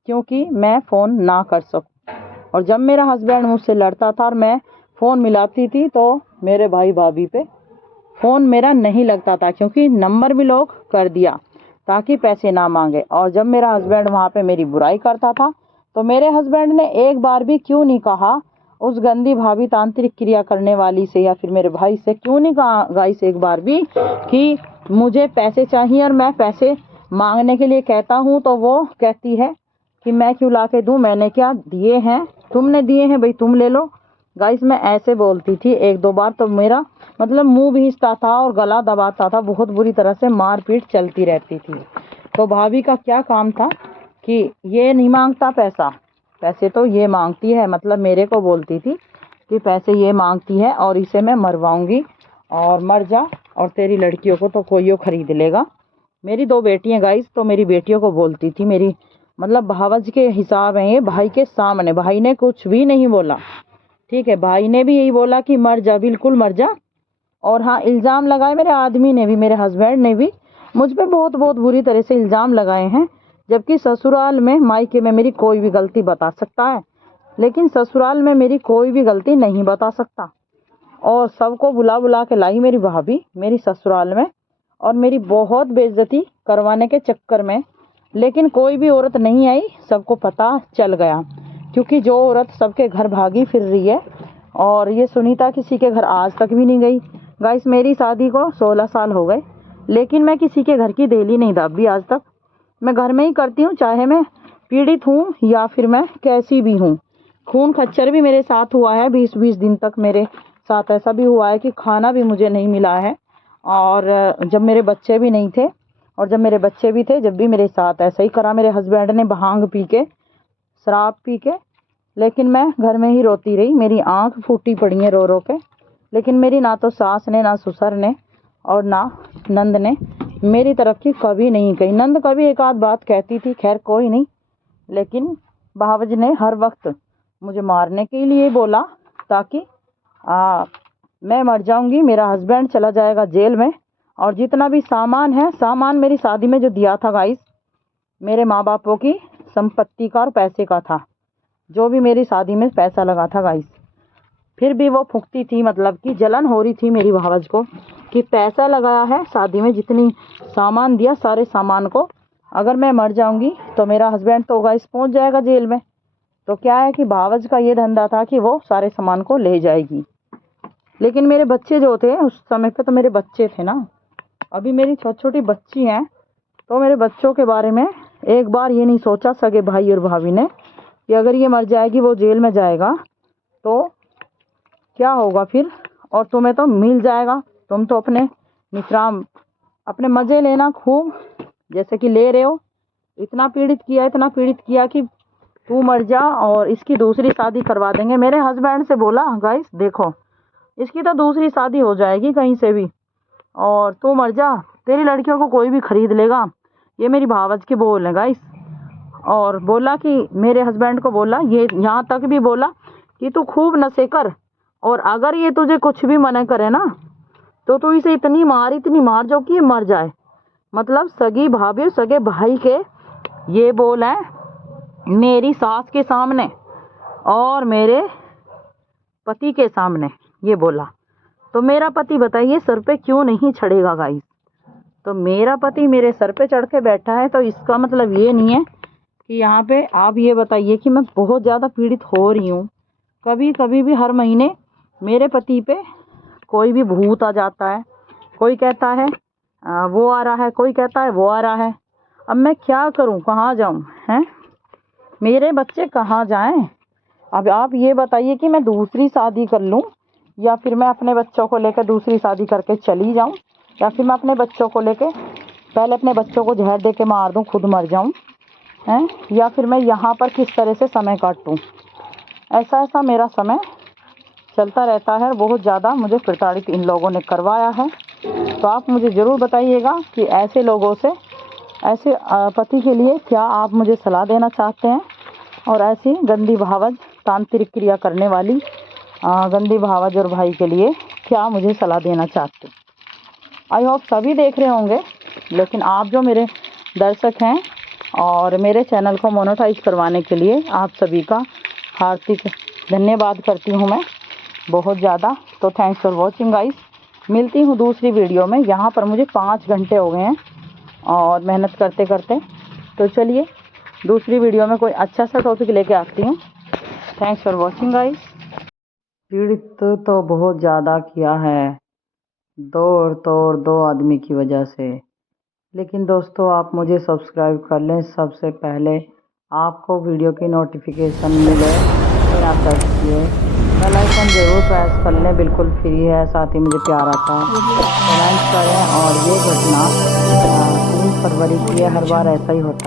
क्योंकि मैं फ़ोन ना कर सकूं। और जब मेरा हस्बैंड मुझसे लड़ता था और मैं फ़ोन मिलाती थी, तो मेरे भाई भाभी पे फ़ोन मेरा नहीं लगता था, क्योंकि नंबर ब्लॉक कर दिया ताकि पैसे ना मांगे। और जब मेरा हस्बैंड वहाँ पे मेरी बुराई करता था, तो मेरे हस्बैंड ने एक बार भी क्यों नहीं कहा उस गंदी भाभी तांत्रिक क्रिया करने वाली से, या फिर मेरे भाई से क्यों नहीं कहा गाइस एक बार भी कि मुझे पैसे चाहिए, और मैं पैसे मांगने के लिए कहता हूँ तो वो कहती है कि मैं क्यों ला के दूँ, मैंने क्या दिए हैं? तुमने दिए हैं भाई, तुम ले लो। गाइस मैं ऐसे बोलती थी 1-2 बार, तो मेरा मतलब मुंह भींचता था और गला दबाता था, बहुत बुरी तरह से मारपीट चलती रहती थी। तो भाभी का क्या काम था कि ये नहीं मांगता पैसा, पैसे तो ये मांगती है, मतलब मेरे को बोलती थी कि पैसे ये मांगती है और इसे मैं मरवाऊंगी, और मर जा, और तेरी लड़कियों को तो कोई और खरीद लेगा। मेरी 2 बेटियां गाइस, तो मेरी बेटियों को बोलती थी, मेरी मतलब भावज के हिसाब है ये, भाई के सामने। भाई ने कुछ भी नहीं बोला, ठीक है, भाई ने भी यही बोला कि मर जा, बिल्कुल मर जा। और हाँ, इल्ज़ाम लगाए मेरे आदमी ने भी, मेरे हस्बैंड ने भी मुझ पे बहुत बहुत बुरी तरह से इल्ज़ाम लगाए हैं। जबकि ससुराल में, मायके में मेरी कोई भी गलती बता सकता है, लेकिन ससुराल में मेरी कोई भी गलती नहीं बता सकता। और सबको बुला बुला के लाई मेरी भाभी मेरी ससुराल में, और मेरी बहुत बेइज्जती करवाने के चक्कर में। लेकिन कोई भी औरत नहीं आई, सबको पता चल गया, क्योंकि जो औरत सबके घर भागी फिर रही है, और ये सुनीता किसी के घर आज तक भी नहीं गई। गाइस मेरी शादी को 16 साल हो गए, लेकिन मैं किसी के घर की देली नहीं दाबी आज तक। मैं घर में ही करती हूँ, चाहे मैं पीड़ित हूँ या फिर मैं कैसी भी हूँ। खून खच्चर भी मेरे साथ हुआ है, 20-20 दिन तक मेरे साथ ऐसा भी हुआ है कि खाना भी मुझे नहीं मिला है, और जब मेरे बच्चे भी नहीं थे, और जब मेरे बच्चे भी थे, जब भी मेरे साथ ऐसा ही करा। मेरे हस्बैंड ने भांग पी के, शराब पी के, लेकिन मैं घर में ही रोती रही। मेरी आंख फूटी पड़ी है रो रो के। लेकिन मेरी ना तो सास ने, ना ससुर ने, और ना नंद ने मेरी तरफ की कभी नहीं कही। नंद कभी एक आध बात कहती थी, खैर कोई नहीं, लेकिन भावज ने हर वक्त मुझे मारने के लिए बोला, ताकि मैं मर जाऊंगी, मेरा हस्बैंड चला जाएगा जेल में, और जितना भी सामान है, सामान मेरी शादी में जो दिया था गाइस, मेरे माँ बापों की संपत्ति का और पैसे का था, जो भी मेरी शादी में पैसा लगा था गाइस। फिर भी वो फूकती थी, मतलब कि जलन हो रही थी मेरी भावज को कि पैसा लगाया है शादी में, जितनी सामान दिया सारे सामान को, अगर मैं मर जाऊंगी तो मेरा हस्बैंड तो गाइस पहुंच जाएगा जेल में। तो क्या है कि भावज का ये धंधा था कि वो सारे सामान को ले जाएगी। लेकिन मेरे बच्चे जो थे उस समय पे, तो मेरे बच्चे थे ना, अभी मेरी छोटी छोटी बच्ची हैं, तो मेरे बच्चों के बारे में एक बार ये नहीं सोचा सगे भाई और भाभी ने कि अगर ये मर जाएगी, वो जेल में जाएगा, तो क्या होगा फिर, और तुम्हें तो मिल जाएगा, तुम तो अपने विश्राम, अपने मज़े लेना खूब, जैसे कि ले रहे हो। इतना पीड़ित किया कि तू मर जा और इसकी दूसरी शादी करवा देंगे। मेरे हस्बैंड से बोला, गाइस देखो इसकी तो दूसरी शादी हो जाएगी कहीं से भी, और तू मर जा, तेरी लड़कियों को कोई भी खरीद लेगा। ये मेरी भावज के बोल हैं गाइस। और बोला कि मेरे हस्बैंड को बोला, ये यहाँ तक भी बोला कि तू खूब नशे कर, और अगर ये तुझे कुछ भी मना करे ना, तो तू इसे इतनी मार जो कि ये मर जाए। मतलब सगी भाभी सगे भाई के ये बोल है मेरी सास के सामने और मेरे पति के सामने, ये बोला। तो मेरा पति बताइए सर पे क्यों नहीं चढ़ेगा गाइस। तो मेरा पति मेरे सर पे चढ़ के बैठा है, तो इसका मतलब ये नहीं है कि यहाँ पे आप ये बताइए कि मैं बहुत ज़्यादा पीड़ित हो रही हूँ। कभी कभी भी हर महीने मेरे पति पे कोई भी भूत आ जाता है, कोई कहता है वो आ रहा है, कोई कहता है वो आ रहा है। अब मैं क्या करूं, कहाँ जाऊं, हैं मेरे बच्चे कहाँ जाएं। अब आप ये बताइए कि मैं दूसरी शादी कर लूं, या फिर मैं अपने बच्चों को लेकर दूसरी शादी करके चली जाऊं, या फिर मैं अपने बच्चों को लेकर पहले अपने बच्चों को जहर दे के मार दूं, खुद मर जाऊं, हैं, या फिर मैं यहाँ पर किस तरह से समय काटूं। ऐसा मेरा समय चलता रहता है। बहुत ज़्यादा मुझे प्रताड़ित इन लोगों ने करवाया है। तो आप मुझे ज़रूर बताइएगा कि ऐसे लोगों से, ऐसे पति के लिए क्या आप मुझे सलाह देना चाहते हैं, और ऐसी गंदी भावज, तांत्रिक क्रिया करने वाली गंदी भावज और भाई के लिए क्या मुझे सलाह देना चाहते हैं। आई होप सभी देख रहे होंगे, लेकिन आप जो मेरे दर्शक हैं और मेरे चैनल को मोनेटाइज करवाने के लिए आप सभी का हार्दिक धन्यवाद करती हूँ मैं बहुत ज़्यादा। तो थैंक्स फॉर वॉचिंग गाइस। मिलती हूँ दूसरी वीडियो में। यहाँ पर मुझे 5 घंटे हो गए हैं और मेहनत करते करते। तो चलिए दूसरी वीडियो में कोई अच्छा सा टॉपिक लेके आती हूँ। Thanks for watching guys. पीड़ित तो बहुत ज़्यादा किया है, दो आदमी की वजह से। लेकिन दोस्तों आप मुझे सब्सक्राइब कर लें, सबसे पहले आपको वीडियो की नोटिफिकेशन मिले बिना सर्च किए। बेल आइकन ज़रूर प्रेस कर लें, बिल्कुल फ्री है, साथ ही मुझे प्यार आता है। कमेंट करें। और ये घटना 3 फरवरी की है, हर बार ऐसा ही होता है।